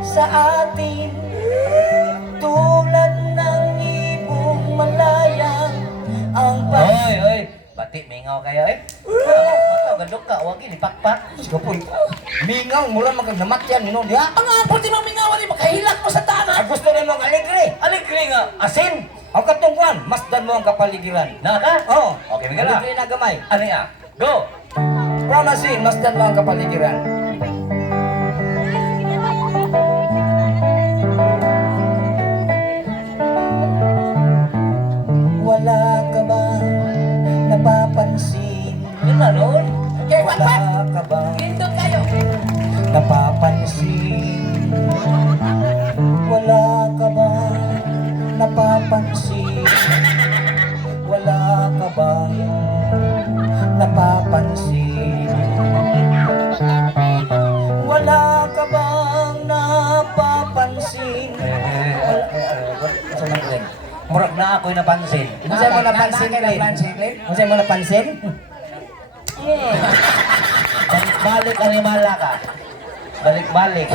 sa atin, tulad ng ibong malaya ang Oy, oy. Bati, mingaw kayo eh. Mataw, gandok ka. Huwag ipakpak. Kapoy, mingaw, mura magkagnamat yan, minun diha. Ang apot di mamingawan, makahilak mo sa Ay, tanan. gusto rin mong alegre. Aligre nga. Asin. Ang katungkuan, masdan mo ang kapaligiran. Na ka? Oh, Okay, mga na. alegre na gamay. Ano ya? Go! Promising, masdan mo ang kapaligiran. Wala ka ba napapansin? Yun na nun. Kay Patpat, Wala ka ba lindot kayo. napapansin? Wala ka ba napapansin? Wala ka bang napapansin? Wala ka bang napapansin? Sa nagling. Murag na ako'y napansin. Unsay mo napansin, Glenn? Unsay mo napansin? Balik animala ka. Balik-balik.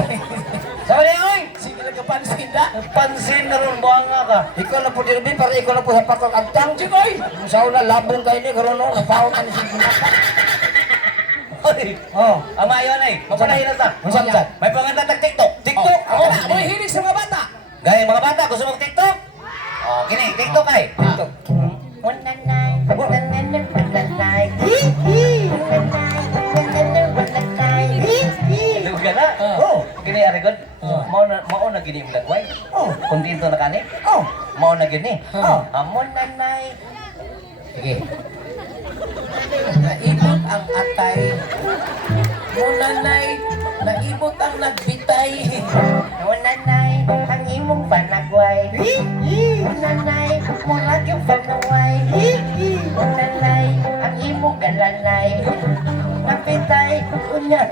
Sa mali, oy! Sige lang kapansin na. Pansin na ron, buhanga ka. Ikaw na po din, para ikaw na po sa pakag agtang. Jigoy! Sa una, labong kayo ni, karoon no, napaon ka ni si Ginata. Oy! Oh, Ang mayon ay, mapunahin na ta. Unsa man sad? May panganta tag TikTok. TikTok! Oh, amoy hilig sa mga bata. Gaya mga bata, gusto mong TikTok? Oh, kini, TikTok ay. TikTok. Unanay, unanay, unanay, hihi. Unanay, unanay, hihi. Luga na. Oh, kini ari god. Mao na gini imong lagway. Oh, Kontento na kani. oh, Mao na gini. oh. Amon nanay. Sige. Naibot ang atay. Munanay, naibot ang nagbitay. Unanay, ang imong panagway. Hihi. Unanay, murag yung pagaway. Hihi. Unanay, ang imong galanay. Napitay, unya.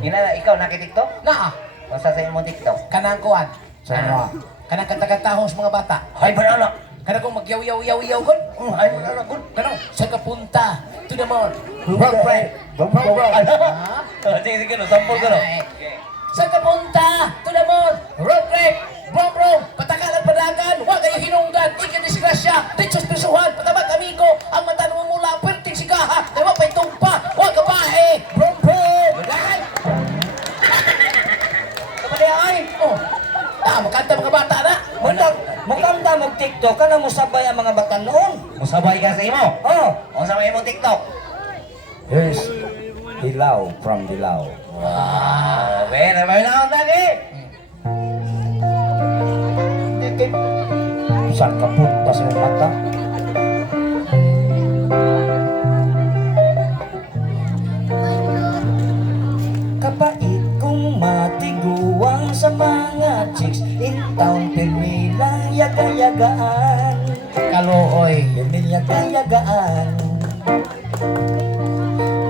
Ina ikaw naki-TikTok? Naa, Basta sa imong TikTok. kanang kuwan. Sa ano? Kanang kanta-kantahong sa mga bata. Hay banana. Kanang kung magyaw-yaw-yaw-yaw kon. Hay banana good. Kanang sa kapunta. To the mall. Rock friend. Ha? Sige sige no, sampol ko no. Ay. Sa kapunta. To the mall. Road trip. Brom brom. Patakalan padagan. Huwag kayo hinunggan. Ikan disgrasya. Ditsos pisuhan. Patabag amigo. Ang mata mo mula. Perting sigaha. Diba pa'y tumpa. Huwag ka bahe. Brom brom. Ay. Kapali ay. Oh. Makanta mga bata na. Magkanda mo TikTok, ka na mo sabay ang mga bata noon. Musabay ka sa imo. Oh, Unsa may imong TikTok? here's Dilaw from Dilaw. Wow, ben, may naon lagi. Saan ka punta sa iyong mata? Kapait kong matiguang sa mga chicks in town, pirmilang yaga-yagaan. Kalooy. Pirmilang yaga-yagaan.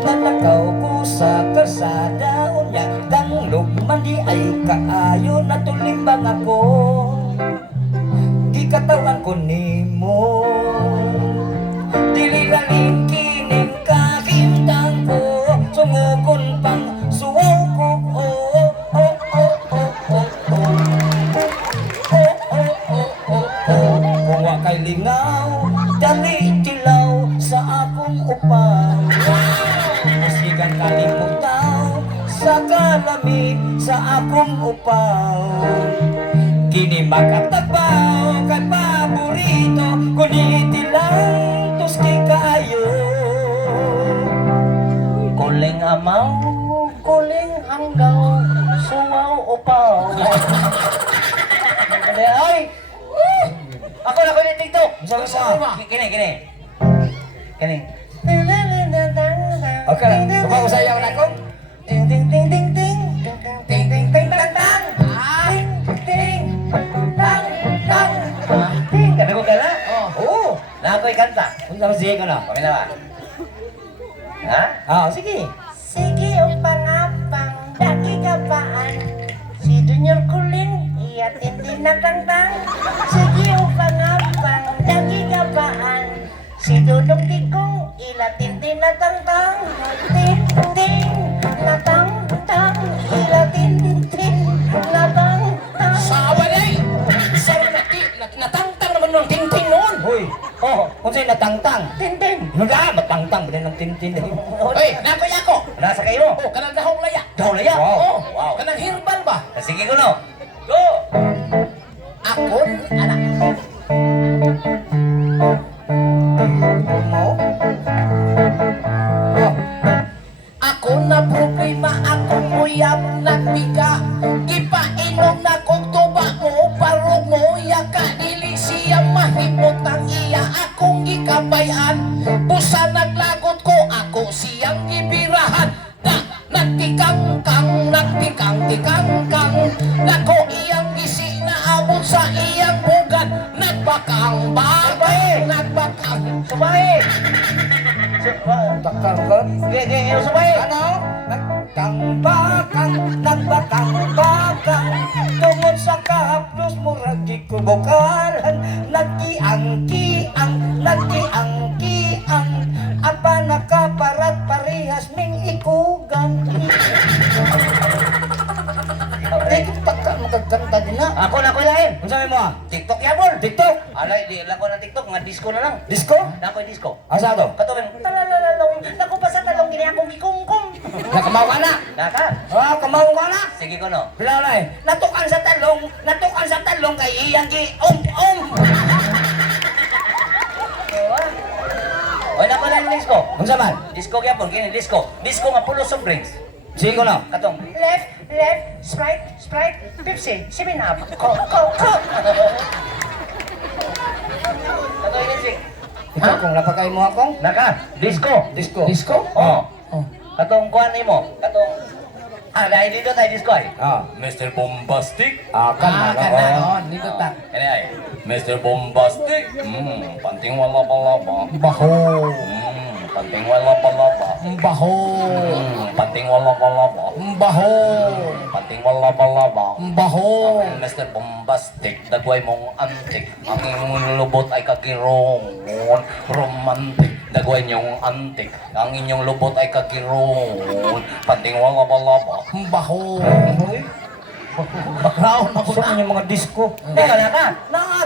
Nanakaw ko sa kalsada, unya danglog man di ay kaayo, natulimbang ako. Di katawan ko nimo, dili lalim kining kakimtang ko, sumukon pang suwaw ko. Oh, oh, oh, oh, oh, oh, oh. Oh, oh, oh, oh, oh. Kung wa kay lingaw, dali tilaw sa akong upaw. Musikan kalimutaw sa kalamig sa akong upaw. Kini makatagbaw kay paborito, kuniti lang tuski kayo. Kuling amaw, kuling hanggaw, sumaw upaw. Ay! Ako na ko ni TikTok. Sama-sama. Kini, kini. Kini. Okay lang, kumaw sayaw na ko. Ding ding ding ding ding. Ding ding ding tang tang. Ding ding tang tang. Kami ko kala? Oo. Na ako'y kanta. Kung saan siya ka na? Kami na ba? Ha? Ah, sige. Sige ang pangapang daki kapaan. Si Junior Kulin iatin din na tangtang. Sige ang pangapang daki kapaan. Si Dudong Tikong ilatin din na tangtang. Ting ting na tang tang. Ilatin din ting na tang tang. Sawa na eh! Sawa natangtang naman ng ting-ting noon! Hoy. Oh, kung sa'yo natangtang. Ting ting. Nada, matangtang ba ng tintin? Hoy, nakoy ako! Nasa kayo? Oh, kanang dahong laya! Daw na yan. Wow. Oh, Wow. kanang herbal ba? Sige ko no. Go! Akon, anak. Mo? Oh. Ako na problema, ako uyab nagbiga. Ipainom na kong tuba mo, parong mo yaka. Dili siya mahimot ang iya, akong ikabayan. Busa naglagot ko, ako siyang ibirahan. Nagtikang-kang, nagtikang-tikang-kang. Nako iyang isi na abot sa iyang bugan. nagbakang nagbakang. Subahi! Bakang ka? Subahi! Ano? Nagkang-bakang, nagbakang-bakang, tungod sa kahaplos mo ragi kubukaran, nagkiang-kiang, nagkiang-kiang, apa nakaparat parehas ming ikugang. TikTok ka magaganda din na. Ako na ko lain. Ano sabi mo? TikTok yapon. TikTok? Alay, di lang ko ng TikTok, nga disco na lang. Disco? Nakoy disco. Asa to? Katulad, Talalalong, naku pa sa talong gini akong gikungkong. Nakamaw ka na? naka. Ah, kamaw ka na? Sige ko no. Bilang na eh. Natukan sa talong kay iyang ki Oy, nako lang disco. Ano saman? Disco yapon, kini disco. Disco nga pulo soft drinks. Sige ko na. Katong, Left, Sprite, Pepsi, 7-Up, Coke. katong inisik. Ikaw kung napakain mo akong Naka, disco. disco. Disco? Oh. Oh. Katong kuan nimo. Katong, dahil dito tayo disco ay. Ah, Mr. Bombastic. Kanan, dito ta. Kani ay. Mr. Bombastic. Panting wala palaba. Baho. Panting wala palaba. Baho. Panting wala palaba. Baho. Panting wala palaba. Baho. Mr. Bombastic, dagway mong antik. Ang inyong lubot ay kagirong. Romantic, dagway niyong antik. Ang inyong lubot ay kagirong. Panting wala palaba. Baho. Background ako Gusto na. mo yung mga disco? Naka.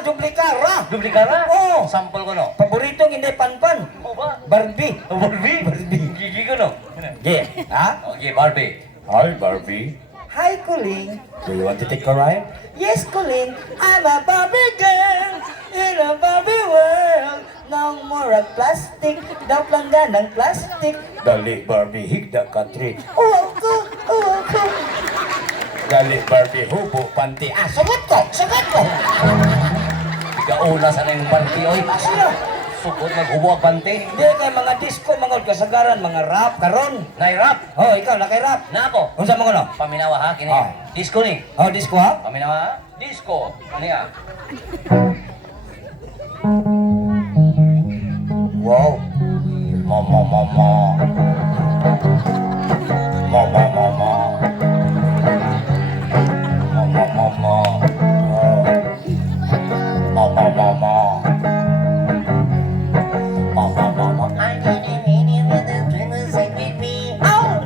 Duplikara. Duplikara? Oo. Sample ko no. Paboritong hindi panpan. O ba? Barbie. Barbie. Gigi ko no. Yeah. Ha? Okay, Barbie. Hi, Barbie. Hi, Kuling. Do you want to take a ride? Yes, Kuling. I'm a Barbie girl in a Barbie world. No more of plastic. Daw langga ng plastic. Dali, Barbie. Higda ka, tree. Uwako. Dali, Barbie. Hubo, panty. Ah, sagot ko. Ikauna sa na yung Barbie. Oy, Sino? sugod maghubo ang bante. Hindi kay mga disco, mga kasagaran, mga rap, karon. Nairap. Oh, ikaw, nakay-rap. Na ako. Unsa mo kono? Paminawa ha, kini. Ah. Disco ni. Oh, disco ha? Paminawa ha? Disco. Ano ya? Wow. Mama. I need a meaning with the twins say baby. Oh,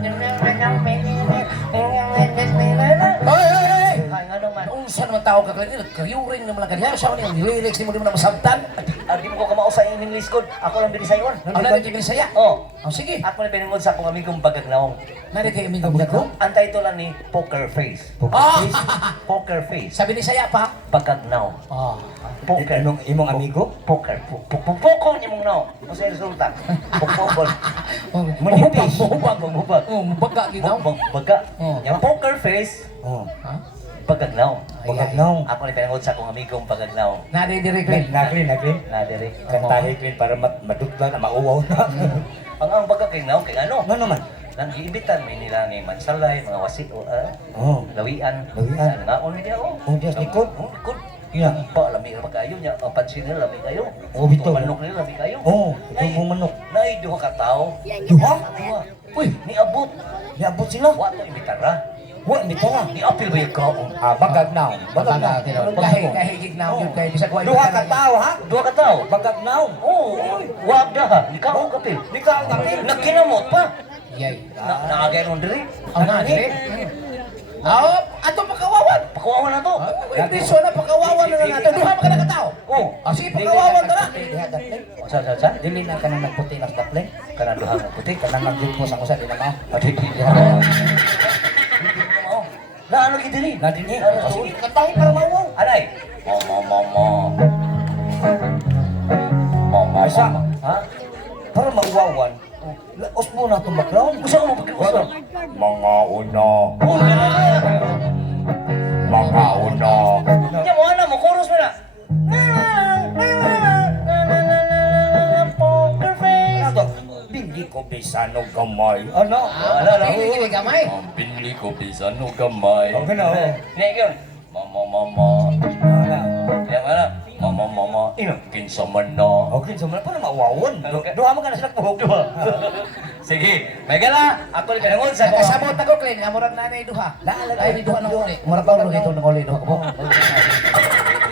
Hoy! Ay, nga naman. Unsa naman tao ka kanina? Nagkayuring naman lang kanina. Siya ni lyrics ni mo naman masabtan. Di mo ko kamao sa inyong liskod. Ako lang binisayon. Ano na rin saya? Oh. Oh, sige. Ako na pinungod sa akong amigong bagagnaong. Nari kayo aming gabagaw? Ang title lang ni Poker Face. Ah! Poker Face. Sabi ni saya pa. Bagagnaw. Ah. Poker. Anong imong amigo? Poker. Pupukon niyo mong naw. Ano sa resulta? Pupukon. Mahubag. Mahubag. Oh, mabaga ginaw. Baga. Oh. Yung poker face, Oh. Ha? bagagnaw. Bagagnaw. Ako na pinangod sa akong amigong bagagnaw. Nari diri ko. Nagrin. Nadiri. Kantahi Queen para madugla na mauwaw na. Ang bagagnaw kay ano? Ano naman? Nang giibitan may nila ni Mansalay, mga wasi o Oh. lawian. Lawian. Nga on niya oh. Oh, diyan, likod? Oh, likod. Yeah. Pa lami ra kayo niya, pansin nila lami kayo. Oh, bitaw. Manok nila lami kayo. Oh, ito mo manok. Nay duha ka tao. Duha? Duha. Uy, niabot. Niabot sila. Wa to imbitara. Wa, bitaw na. Ni-appeal ba yung kaon? Ah, bagagnaw. Baga Bagagnaw. kahit gignaw yun kay bisag wa. Duha ka tao, ha? Duha ka tao. Bagagnaw. Oo, wag da ha. Di ka akong kapil. Di ka ang kapil. Nagkinamot pa. Yay. Naagay ron diri. Ang na diri. Ah, ato pakawawan. Pakuwawan na to. Hindi so na pakawawan na nato. Duha pa ka na katao. Oh, Ah, sige pakawawan ta na. Diha dapleng. sa. Dili na ka na nagputi nas dapleng. Kana duha nga puti. Kanang nag-impos ako sa dinamaw. Adiki. Na ano ki diri? Nadini. Ano, Sige, kantahin para mauwaw. Alay. Mama. Ay, sa? Ha? Para mauwawan. Laos mo na itong background. Gusto mo pagkikusto? Mga una. Oh, Mga una. Hindi mo ana mo, chorus mo na. Poker face. Ano to? Bindi ko bisano gamay. Ano? Ano? Kini gamay. Ang pinili ko bisan no gamay. Okay na, oh. Nek yun. Mama. Ano? Yang mana? Mama. Ino, kinsa man na. Okay, so para mawawon. Duha man ka na sila buhok. Sige, may gala. Ako ni kanungon sa Nakasabot ako, Clint. Nga murag nanay duha. Ay, duha ng uli. Murag pa ulo ito ng uli. Duha ko.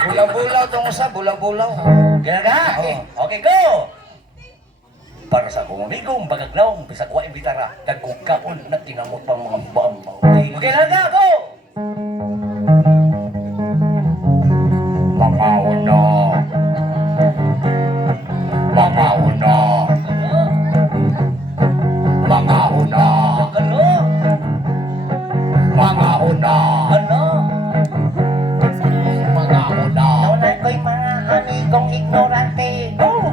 Bulaw-bulaw tong usa, bulaw-bulaw. Gala ka? Okay, go! Para sa akong amigong bagaglaw, bisag wa imbitara, kagkugkaon na tinamot pang mga bambaw. Okay lang ka, go! Mga una. Mga una. Mga una. Ano? Mga una. Ano? Mga una. Naunay ko'y mga amigong ignorante.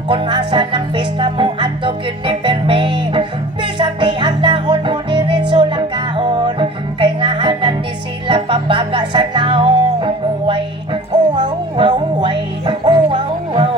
Kung asa ng pista mo at yun ni perme. Bisag di ang dahon mo diretso lang kaon. Kay naanan ni sila pabaga sa naong. Uway, uwaw, uwaw, uway, uwaw, uwaw.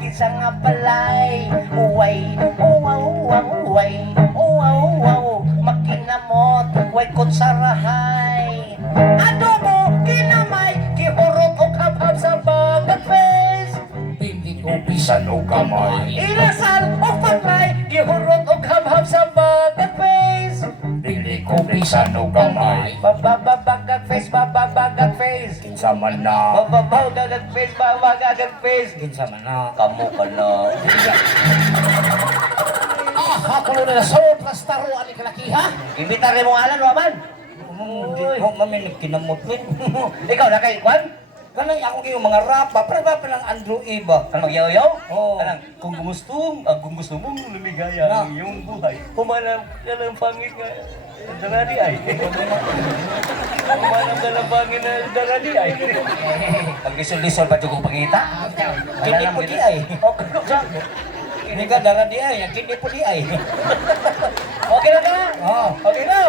Kisa nga palay. Uway, uwaw, uwaw, uway, uwaw, uwaw. Makinamot, way kutsarahay. Adobo, kinamay, gihurot o kabhab sa bagat face. Hindi ko Bisan o kamay. Inasal o patlay, gihurot o kabhab sa bagat face. Dili ko bisan o kamay. Bababagat face, bababagat face. Kinsa man na. Bababagat face, bababagat face. Kinsa man na. Kamu ka na. ako na sobras taruan ni kalakiha. Imbitare mo alan, waman. Hindi ko maminig kinamutwin. Ikaw na kay Kwan? Kanang ako yung mga rapa, para ba lang Andrew Iba? Kan magyaw-yaw? Oo. Kanang, kung gusto mong lumigaya ang iyong buhay, humanap ka ng pangit nga daradi ay. Humanap ka ng pangit na daradi ay. Pag lisol-lisol pa kong pangita? Kini po di ay. Ini ka dara di ay, ang kini po di ay. Okay na ka? Oh. Okay na?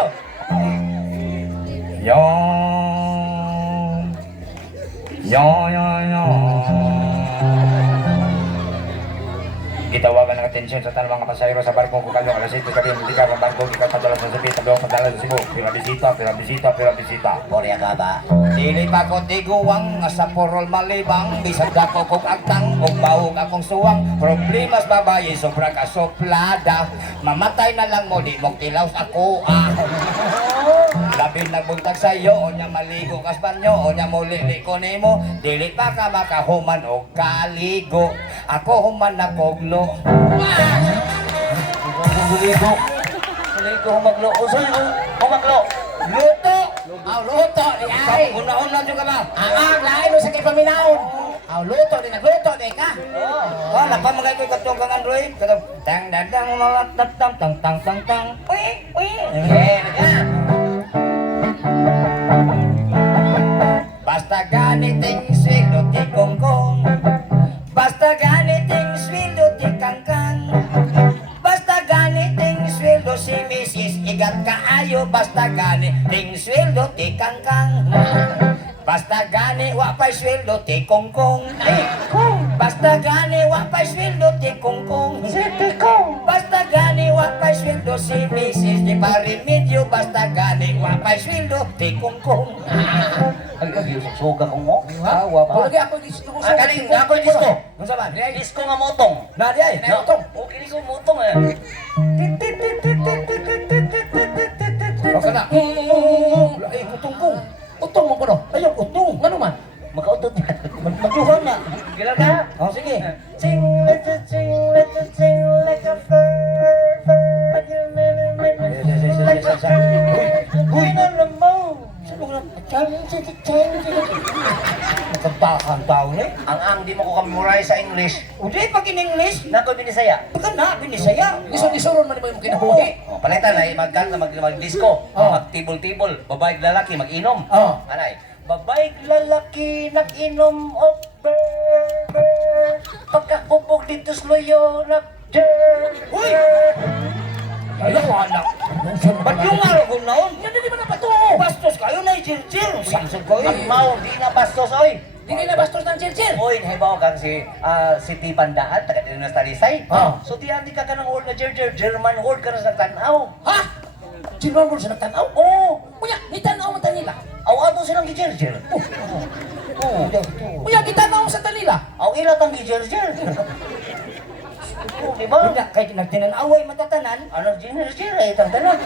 Gitawagan ng atensyon sa tanang mga pasahero sa barkong Kukalong alas 7 gabi hindi ka ng barko di ka padala sa sabi tabi padala sa Cebu pira bisita Korea ka ba? dili pa ko tiguwang nga sa porol malibang bisag dako kog agtang ug bawog akong suwang problemas babaye sobra ka soplada mamatay na lang mo di mo tilaw sa ako labi nagbuntag sa iyo o nya maligo kas banyo o nya muli ko nimo dili pa ka makahuman og kaligo ako human na koglo Guligo. Guligo humaglo. Usoy mo. Humaglo. luto Aw, luto di ay. una-una jud ka ba Ang lain mo sa kay paminaon. Aw, luto di nagluto di ka. wala pa magay ko katong kang Android katong tang dadang lalat tang tang tang tang tang uy Eh, na. basta ganiting sweldo ti kongkong basta ganiting sweldo ti kangkang basta ganiting sweldo si Mrs. Igat kaayo basta ganiting sweldo ti kangkang basta gani wa pa'y sweldo ti kongkong basta gani wa pa'y sweldo ti kongkong basta gani wa pa'y sweldo si Mrs. Di parimedyo basta gani wa pa'y sweldo ti kongkong Ay, suga kong mo. awa pa Lagi ako gusto ko Ah, kaling ako yung disco. Unsa man? Disco nga motong. Na di ay. No? Okay, disco motong eh. O kana. Ay kutungkong. utong mo ko no. Ayaw kutong. Ngano man? Makautot yan. Magduhan na. Kailan ka? Oh sige. Sing like a bird, like a bird. Uy. On the moon. Nakatakan tao ni. Ang di mo ko kamemorize sa English. Uday pag in English. Nako binisaya. Baka na binisaya. Lisuron man mo yung kinabuhi. Oh, palitan na mag-disco. Oh. Mag-tibol-tibol. Babae lalaki mag-inom. Oh. Anay. Babae lalaki nag-inom of beer. Pagkakubog dito sloyo nag-jer. Uy. Ayaw anak. Ba't yung araw ko noon? Yan di man napato. Bastos kayo na i-jir-jir. Sansag ko eh. Mau, di na bastos, oy. Dili na bastos ng chir-chir. Oy, nahibaw kang si Tipandaan, taga din na Talisay. Oh. So, di ka ka ng old na German old ka na sa tanaw. Ha? Sinuan mo sa nagtanaw? Oo. Kuya, nitanaw mo tanila. Aw-ato silang gi-jer. Oh. Kuya, gitanaw mo sa tanila. ila. Ang ila tang gijer-jer. Di ba? Wala, kay nagtinanaway matatanan. Ano gijer-jer ay tang tanan.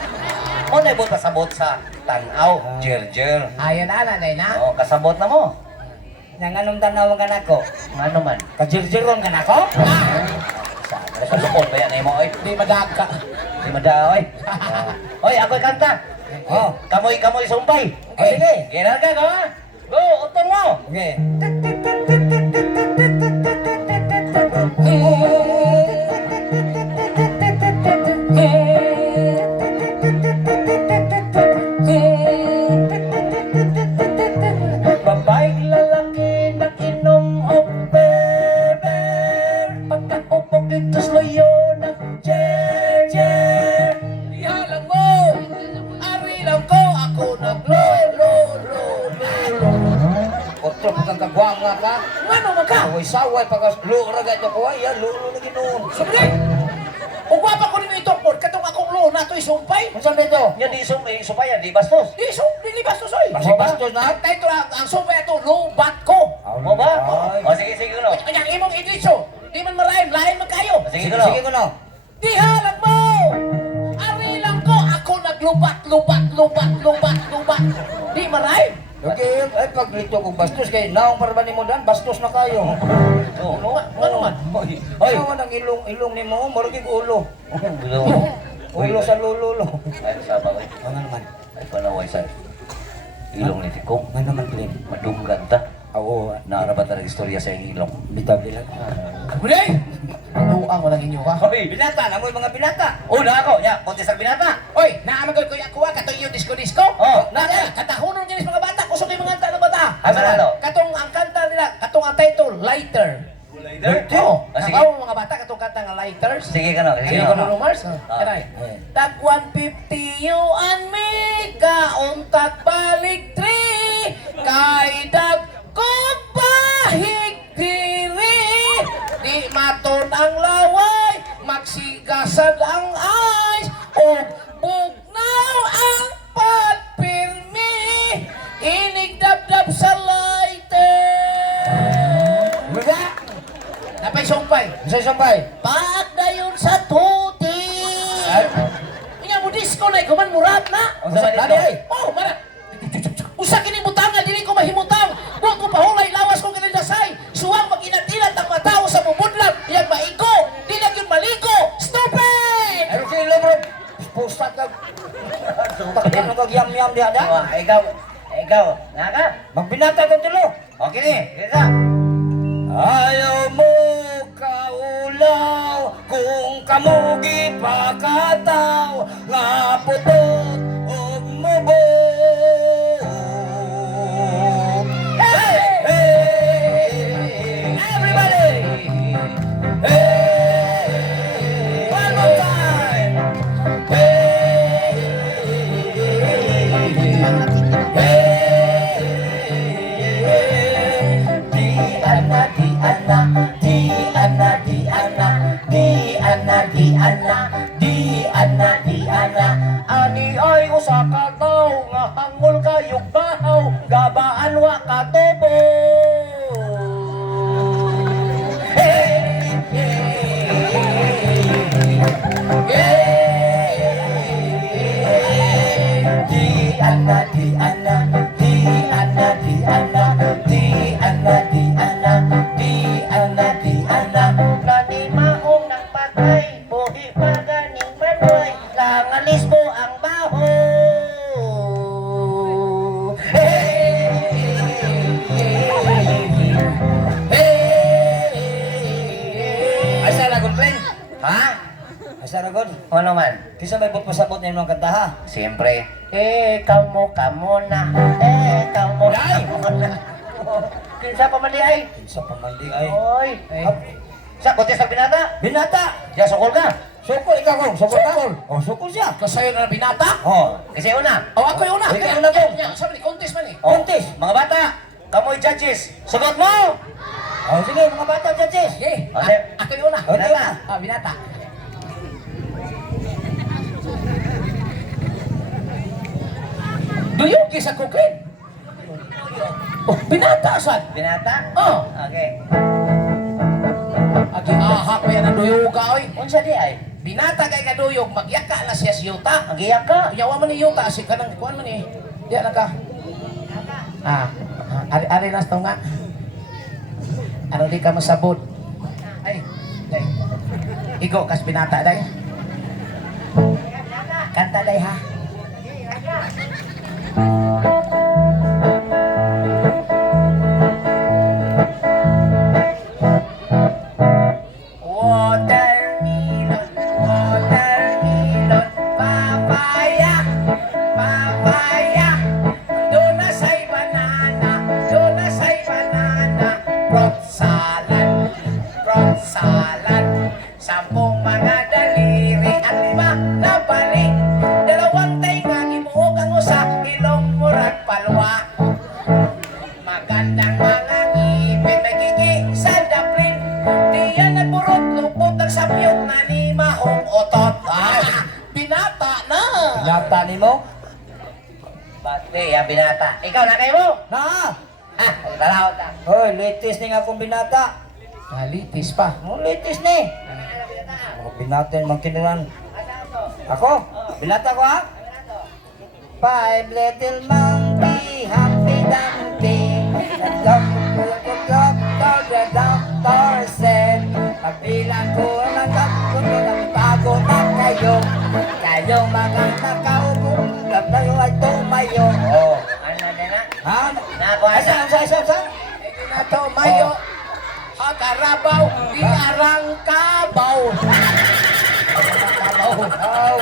Mo na ibot pasabot sa tanaw, jer-jer. Ayan na, nanay na. Oh, kasabot na mo. Nang anong tanaw ka nako? Ano man? Kajirjiron ka nako? Sa lukod ba yan mo oy? Di madag ka. Di mada oy. Oy, ako'y kanta. Oh, Kamoy sumpay. oh, sige. Ginar ka ha? Go, utong mo. Okay. Babaeng lalaki nag-inom of beber. Pagkaupok dito sa loyo ng jer-jer. Ihalang mo! Ari lang ko, ako naglo-lo. Otro kang kagwang nga ka. Ano man ka? Saway-saway pagkas luura ga ito ko ay luuro lagi noon. Sabi kung wapa ko nito itokpod, katong akong lo na ito'y sumpay. Unsa dito? Yan di sumpayan, di bastos. Di, dilibas to, soy. Basig bastos na. Ang title, ang sumpay ito, low bat ko. Mo ba? Ay. O sige no. Kanyang imong idritso, di man malalim, lalim man kayo. Sige Sige, no. sige ko no. Di halag mo! Ari lang ko, ako naglubat. Di malalim. Okay, ay pag dito kong bastos kay naong para ba nimo dan bastos na kayo. Oh, no. Ano man? Oy. Ay, man ang ilong nimo, marugig ulo. Ulo. Ulo sa lululo. Ay sa bagay. Ano naman? Ay panaway sa ilong ni Tikong. Ano naman clean? Madunggan ta. Oo, Naarabat na istorya sa iyong ilong. bitaw bilang. Kuday! Ano ang walang inyo ka? Hoy, Binata, namoy mga binata. una ako. Ya, konti sa binata. Oy, naamagol ko yung kuha, katong yung disco-disco. Oh, Nada, katahunon nyo mga bata, kusog yung mga kanta ng bata. Asa na to? Katong ang kanta nila, katong ang title, Lighter. Oh, Ah, sige. nakaw mga bata, katong kanta nga Lighters. Sige ka no. Sige Ayun ko no. na Mars. Ah. Kanay. Eh. Tag 150 you and me, kauntat balik 3, kay dag kong bahig diri. Di maton ang laway, magsigasad ang ice, o bugnaw ang pagpirmi, inigdabdab sa lighter. Mga, Napay sumpay. sa sampay. Pagdayon sa tuti. Inya mo disco na ikaw man murad na. Ang sama Dali, ay. dito. Oh, mana. Usa kini butanga dili ko mahimutang. Wa ko pahulay lawas ko kini dasay. Suwang mag-inat-inat ang mataw sa bubudlan. Iyang maigo. Di na gyud maligo. Stupid! Ay, okay, lo bro. Pusat ka. Takpan mo kag yam-yam diha da. Oh, ikaw, naka. Magbinata ka tulo. Okay ni. Kita. Ayaw mo kaulaw kung kamugi pakataw nga putot og mubo. Hey! Hey! Everybody! Hey! One more time! Hey! Di ana. Ani ay usa ka tawo nga hangol kayog bahaw, gabaan wa katubo. Hey! Di ana. Nani maong ng patay, buhi pa ganing manoy, langalis mo ang baho. Asa lagon plan? Ha? Asa lagon? Ano man? Kisa may pasabot na yung mga kanta ha? Siyempre. Kamo na, kamo na. Kinsa pa man di ay? Sa pamandi ay. Oy, Sa konti sa binata. Binata! Ya, sukol ka. Sukol ikaw ko, sukol ka. Oh, sukol siya. Kasayo na binata. Oh, Kasi una. O ako yung una. Ikaw una ko. Sabi ni contest man eh. Oh, Kontis. mga bata, kamoy judges. Sugot mo! Oh, sige, mga bata, judges. Sige. Okay. Ako yung una. Okay na. Ah, binata. Duyok kisa cocaine. Oh, binata sad. Binata? Oh. Okay. Duyog ka, oy. Unsa di ay? Binata kay kaduyog, magyaka na siya si Yuta. Ang giyak ka. Yawa man ni Yuta, si kanang kuan man ni. Diya na ka. Ari nas to nga. Ano di ka masabot? Ay, day. Igo kas binata day. Kanta day ha. Watermelon, watermelon, papaya, papaya. Doon na sa'y banana, doon na sa'y banana. Fruit salad, fruit salad. Sampung mga daliri at 5 na bali. 2 tainga, gibuhok ang usa, ilong murag palwa. Magandang mga ngipin, may gigi sa daplin. Diyan nagburot, lupot ang sapyot na ni mahong otot. Ay, binata na! Pinata ni mo? Bate, ang binata. Ikaw na kayo mo? Na! Ha, talawat na. Hoy, latest ni nga akong binata. Malitis pa. Mo latest ni. Mga binata yung mga kiniran. Ako? Binata ko ha? 5 little monkey, Humpty Dumpty. The doctor said, pagbilang ko ng doktor, nagbago na kayo. Kayong mga nakaupo, kayo ay tumayo. Oh. Ano na na? Ha? Nako, asa? Saan? Ito na to, Mayo. Ang karabaw, di arang kabaw.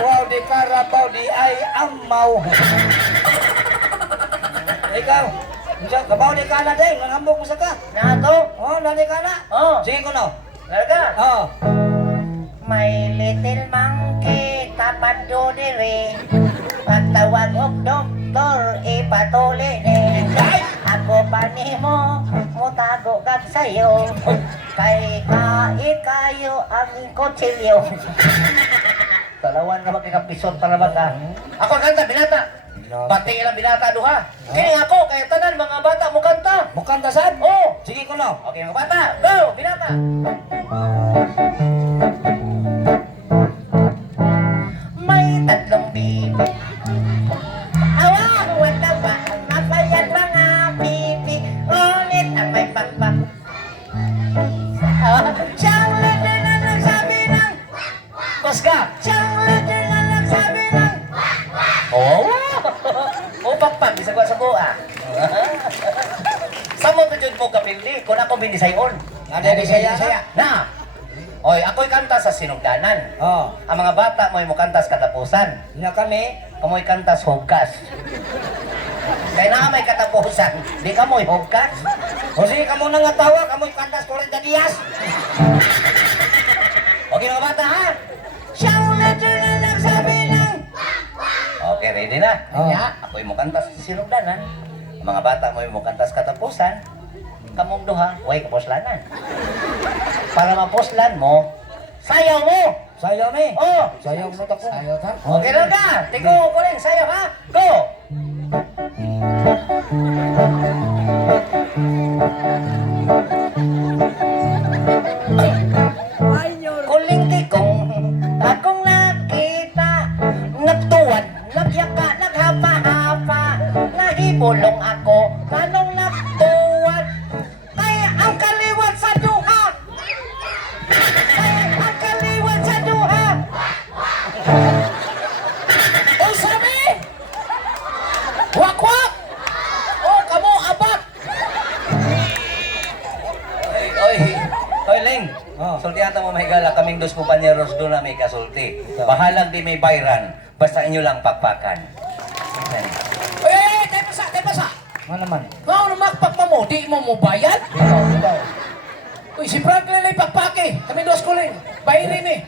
Wow, di karabaw, di ay amaw. Ikaw, kabaw di ka na din, nanghambog mo sa ka. Nato? Oh, nani ka na. Oh, Sige ko no. larga. Oh. My little monkey, tapad do dire. Pagtawag og doktor, ipatuli ni. Ako pa nimo, mutago kag sayo. Kay kayo ang kutsilyo. Talawan na magkakapisot para baka. Ako ang kanta, binata. Bating ilang binata duha. Kini ako, kaya tanan mga bata mo kanta. Mukhang dasad? Oh, Sige ko no. okay mga bata, go, binata. May tatlong bibi. Awang wala ba? Mapayat mga bibi. Ngunit ang may pakpak. Siyang leader na nagsabi ng Koska. Siyang leader na nagsabi ng Oh! O pakpak, bisa ko sa buha. Sa mo tujud mo kapildi, kung ako binisayon. Ada di saya Na! Oy, ako'y kanta sa sinugdanan. Oh. Ang mga bata mo'y mo kanta sa katapusan. Nya kami. Kamo'y kanta sa hugkas. Kaya na may katapusan, di ka mo'y hugkas. O sige, kamo nang ngatawa, kamo'y kantas 40 días. Okay mga bata ha? Siyang letter na nagsabi ng Okay, ready na? Oh. Kanya, ako'y mo kanta sa sinugdanan. Ang mga bata mo'y mo kanta sa katapusan. Kamong duha, huwag kaposlanan. Para maposlan mo, sayaw mo! Sayo mi. Oh! Sayo mo tako. Ayaw ta. Okay lang ka! Tigo ko rin, sayaw ha! Go! Kuling tikong akong nakita, nagtuwad, nagyaka, naghapa-hapa, nahibulong ako, kanong nagtuwad, kaya ang kaliwat sa duha! Kaya ang kaliwat sa duha! Oy, sabi! Wak-wak! Oh, kamo, abak! Oy, Ling. Oh. Sultihan mo may gala kaming dos kumpanyeros doon na may kasulti. Bahalag di may bayran, basta inyo lang pakpakan. Eh, tayo pasa! Ano naman? Mao na makpak mo, di mo mo bayad? Ikaw. Uy, si Franklin ay pakpake. Kami dos ko rin. Bayirin eh.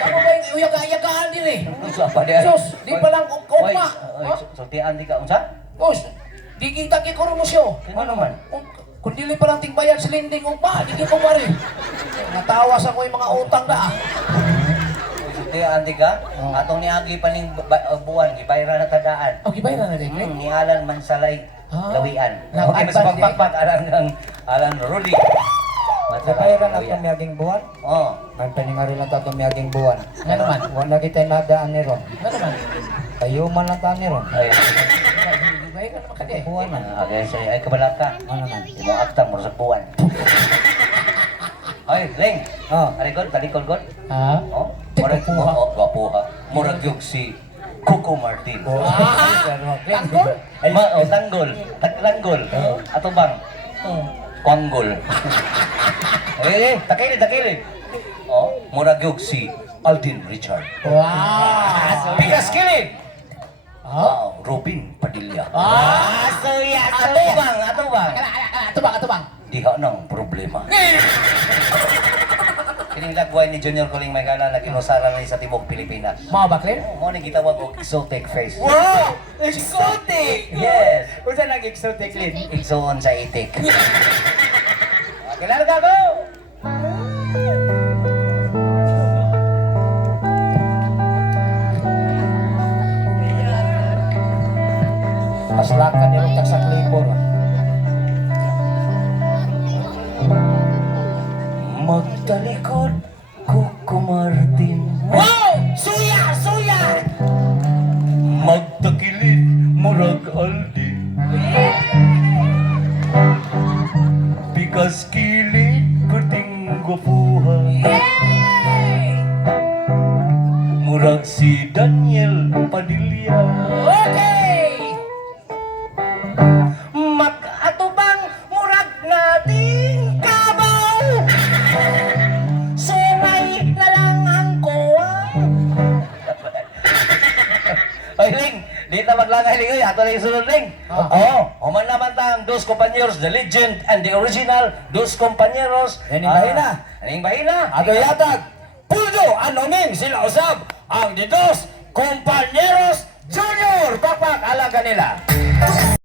Kamu ba yung uyaga-ayagaan din eh? Unsa pa diyan? Sus, di pa lang ukma. Oy, sultihan di ka unsa? Sus, di kita kikurunusyo. Ano naman? Kung dili pa lang tingbayan si Linding ukma, di kita pa rin. Natawas ako yung mga utang na ah. Sultihan di ka? Atong niagi pa ning buwan, gibayran na tadaan. Okay, bayaran na din, eh? Ni Alan Mansalay Ah. Lawian. Nang Okay, mas advance, pagpakpak alang Alan Rudy. Kapairan ang tumiyaging buwan. Oh. Ang paningari lang ito tumiyaging buwan. Nga naman. Wala kita nadaan ni Ron. Nga naman. Tayo man lang tayo ni Ron. Ay. Baik ka naman ka di. Buwan man. Okay, say ay kabalat ka. Ano naman? Di mo aktang mo sa buwan. Ay, Ling. Oh. Talikod god. Ha? Oh. Murag Murag mo gwapuha. Murag yung si Coco Martin. Tanggol? Tanggol. Tanggol. Ato bang? Kwanggol. Takili. Oh, murag yung si Alden Richard. Wow! Pikas kilid. Ha? Wow, Robin Padilla. Suya! Ato bang? Ato bang? Diha nang problema. Kining lagway ni Junior Kuling Maygala na kinusara na sa Timog Pilipinas. Mau ba, Clint? Mo ni gitawag og exotic face. Wow! Exotic! Yes. Unsa nang exotic lin? Igsoon sa itik. Kilala ka ko? Paslakan ni Ron sa klipor. Magtalikod, Coco Martin. Wow! Suya! Magtakilid, murag Aldi. Pikas kilid, kuting gwapuhan. Murag si Daniel Padilla. Okay! Mag-atubang murag nating kabaw. Sumay na lang ang kuwa. Oy, Ling, di ta maglangay, Ling. Oy, ato na yung sunod, Ling. Oo, human naman tang dos compañeros, the legend and the original, dos compañeros. Yaning bahina. Yaning bahina. Ato yatag. Pudo anoning sila usab ang didos Compañeros Junior. Pakpak alaga nila.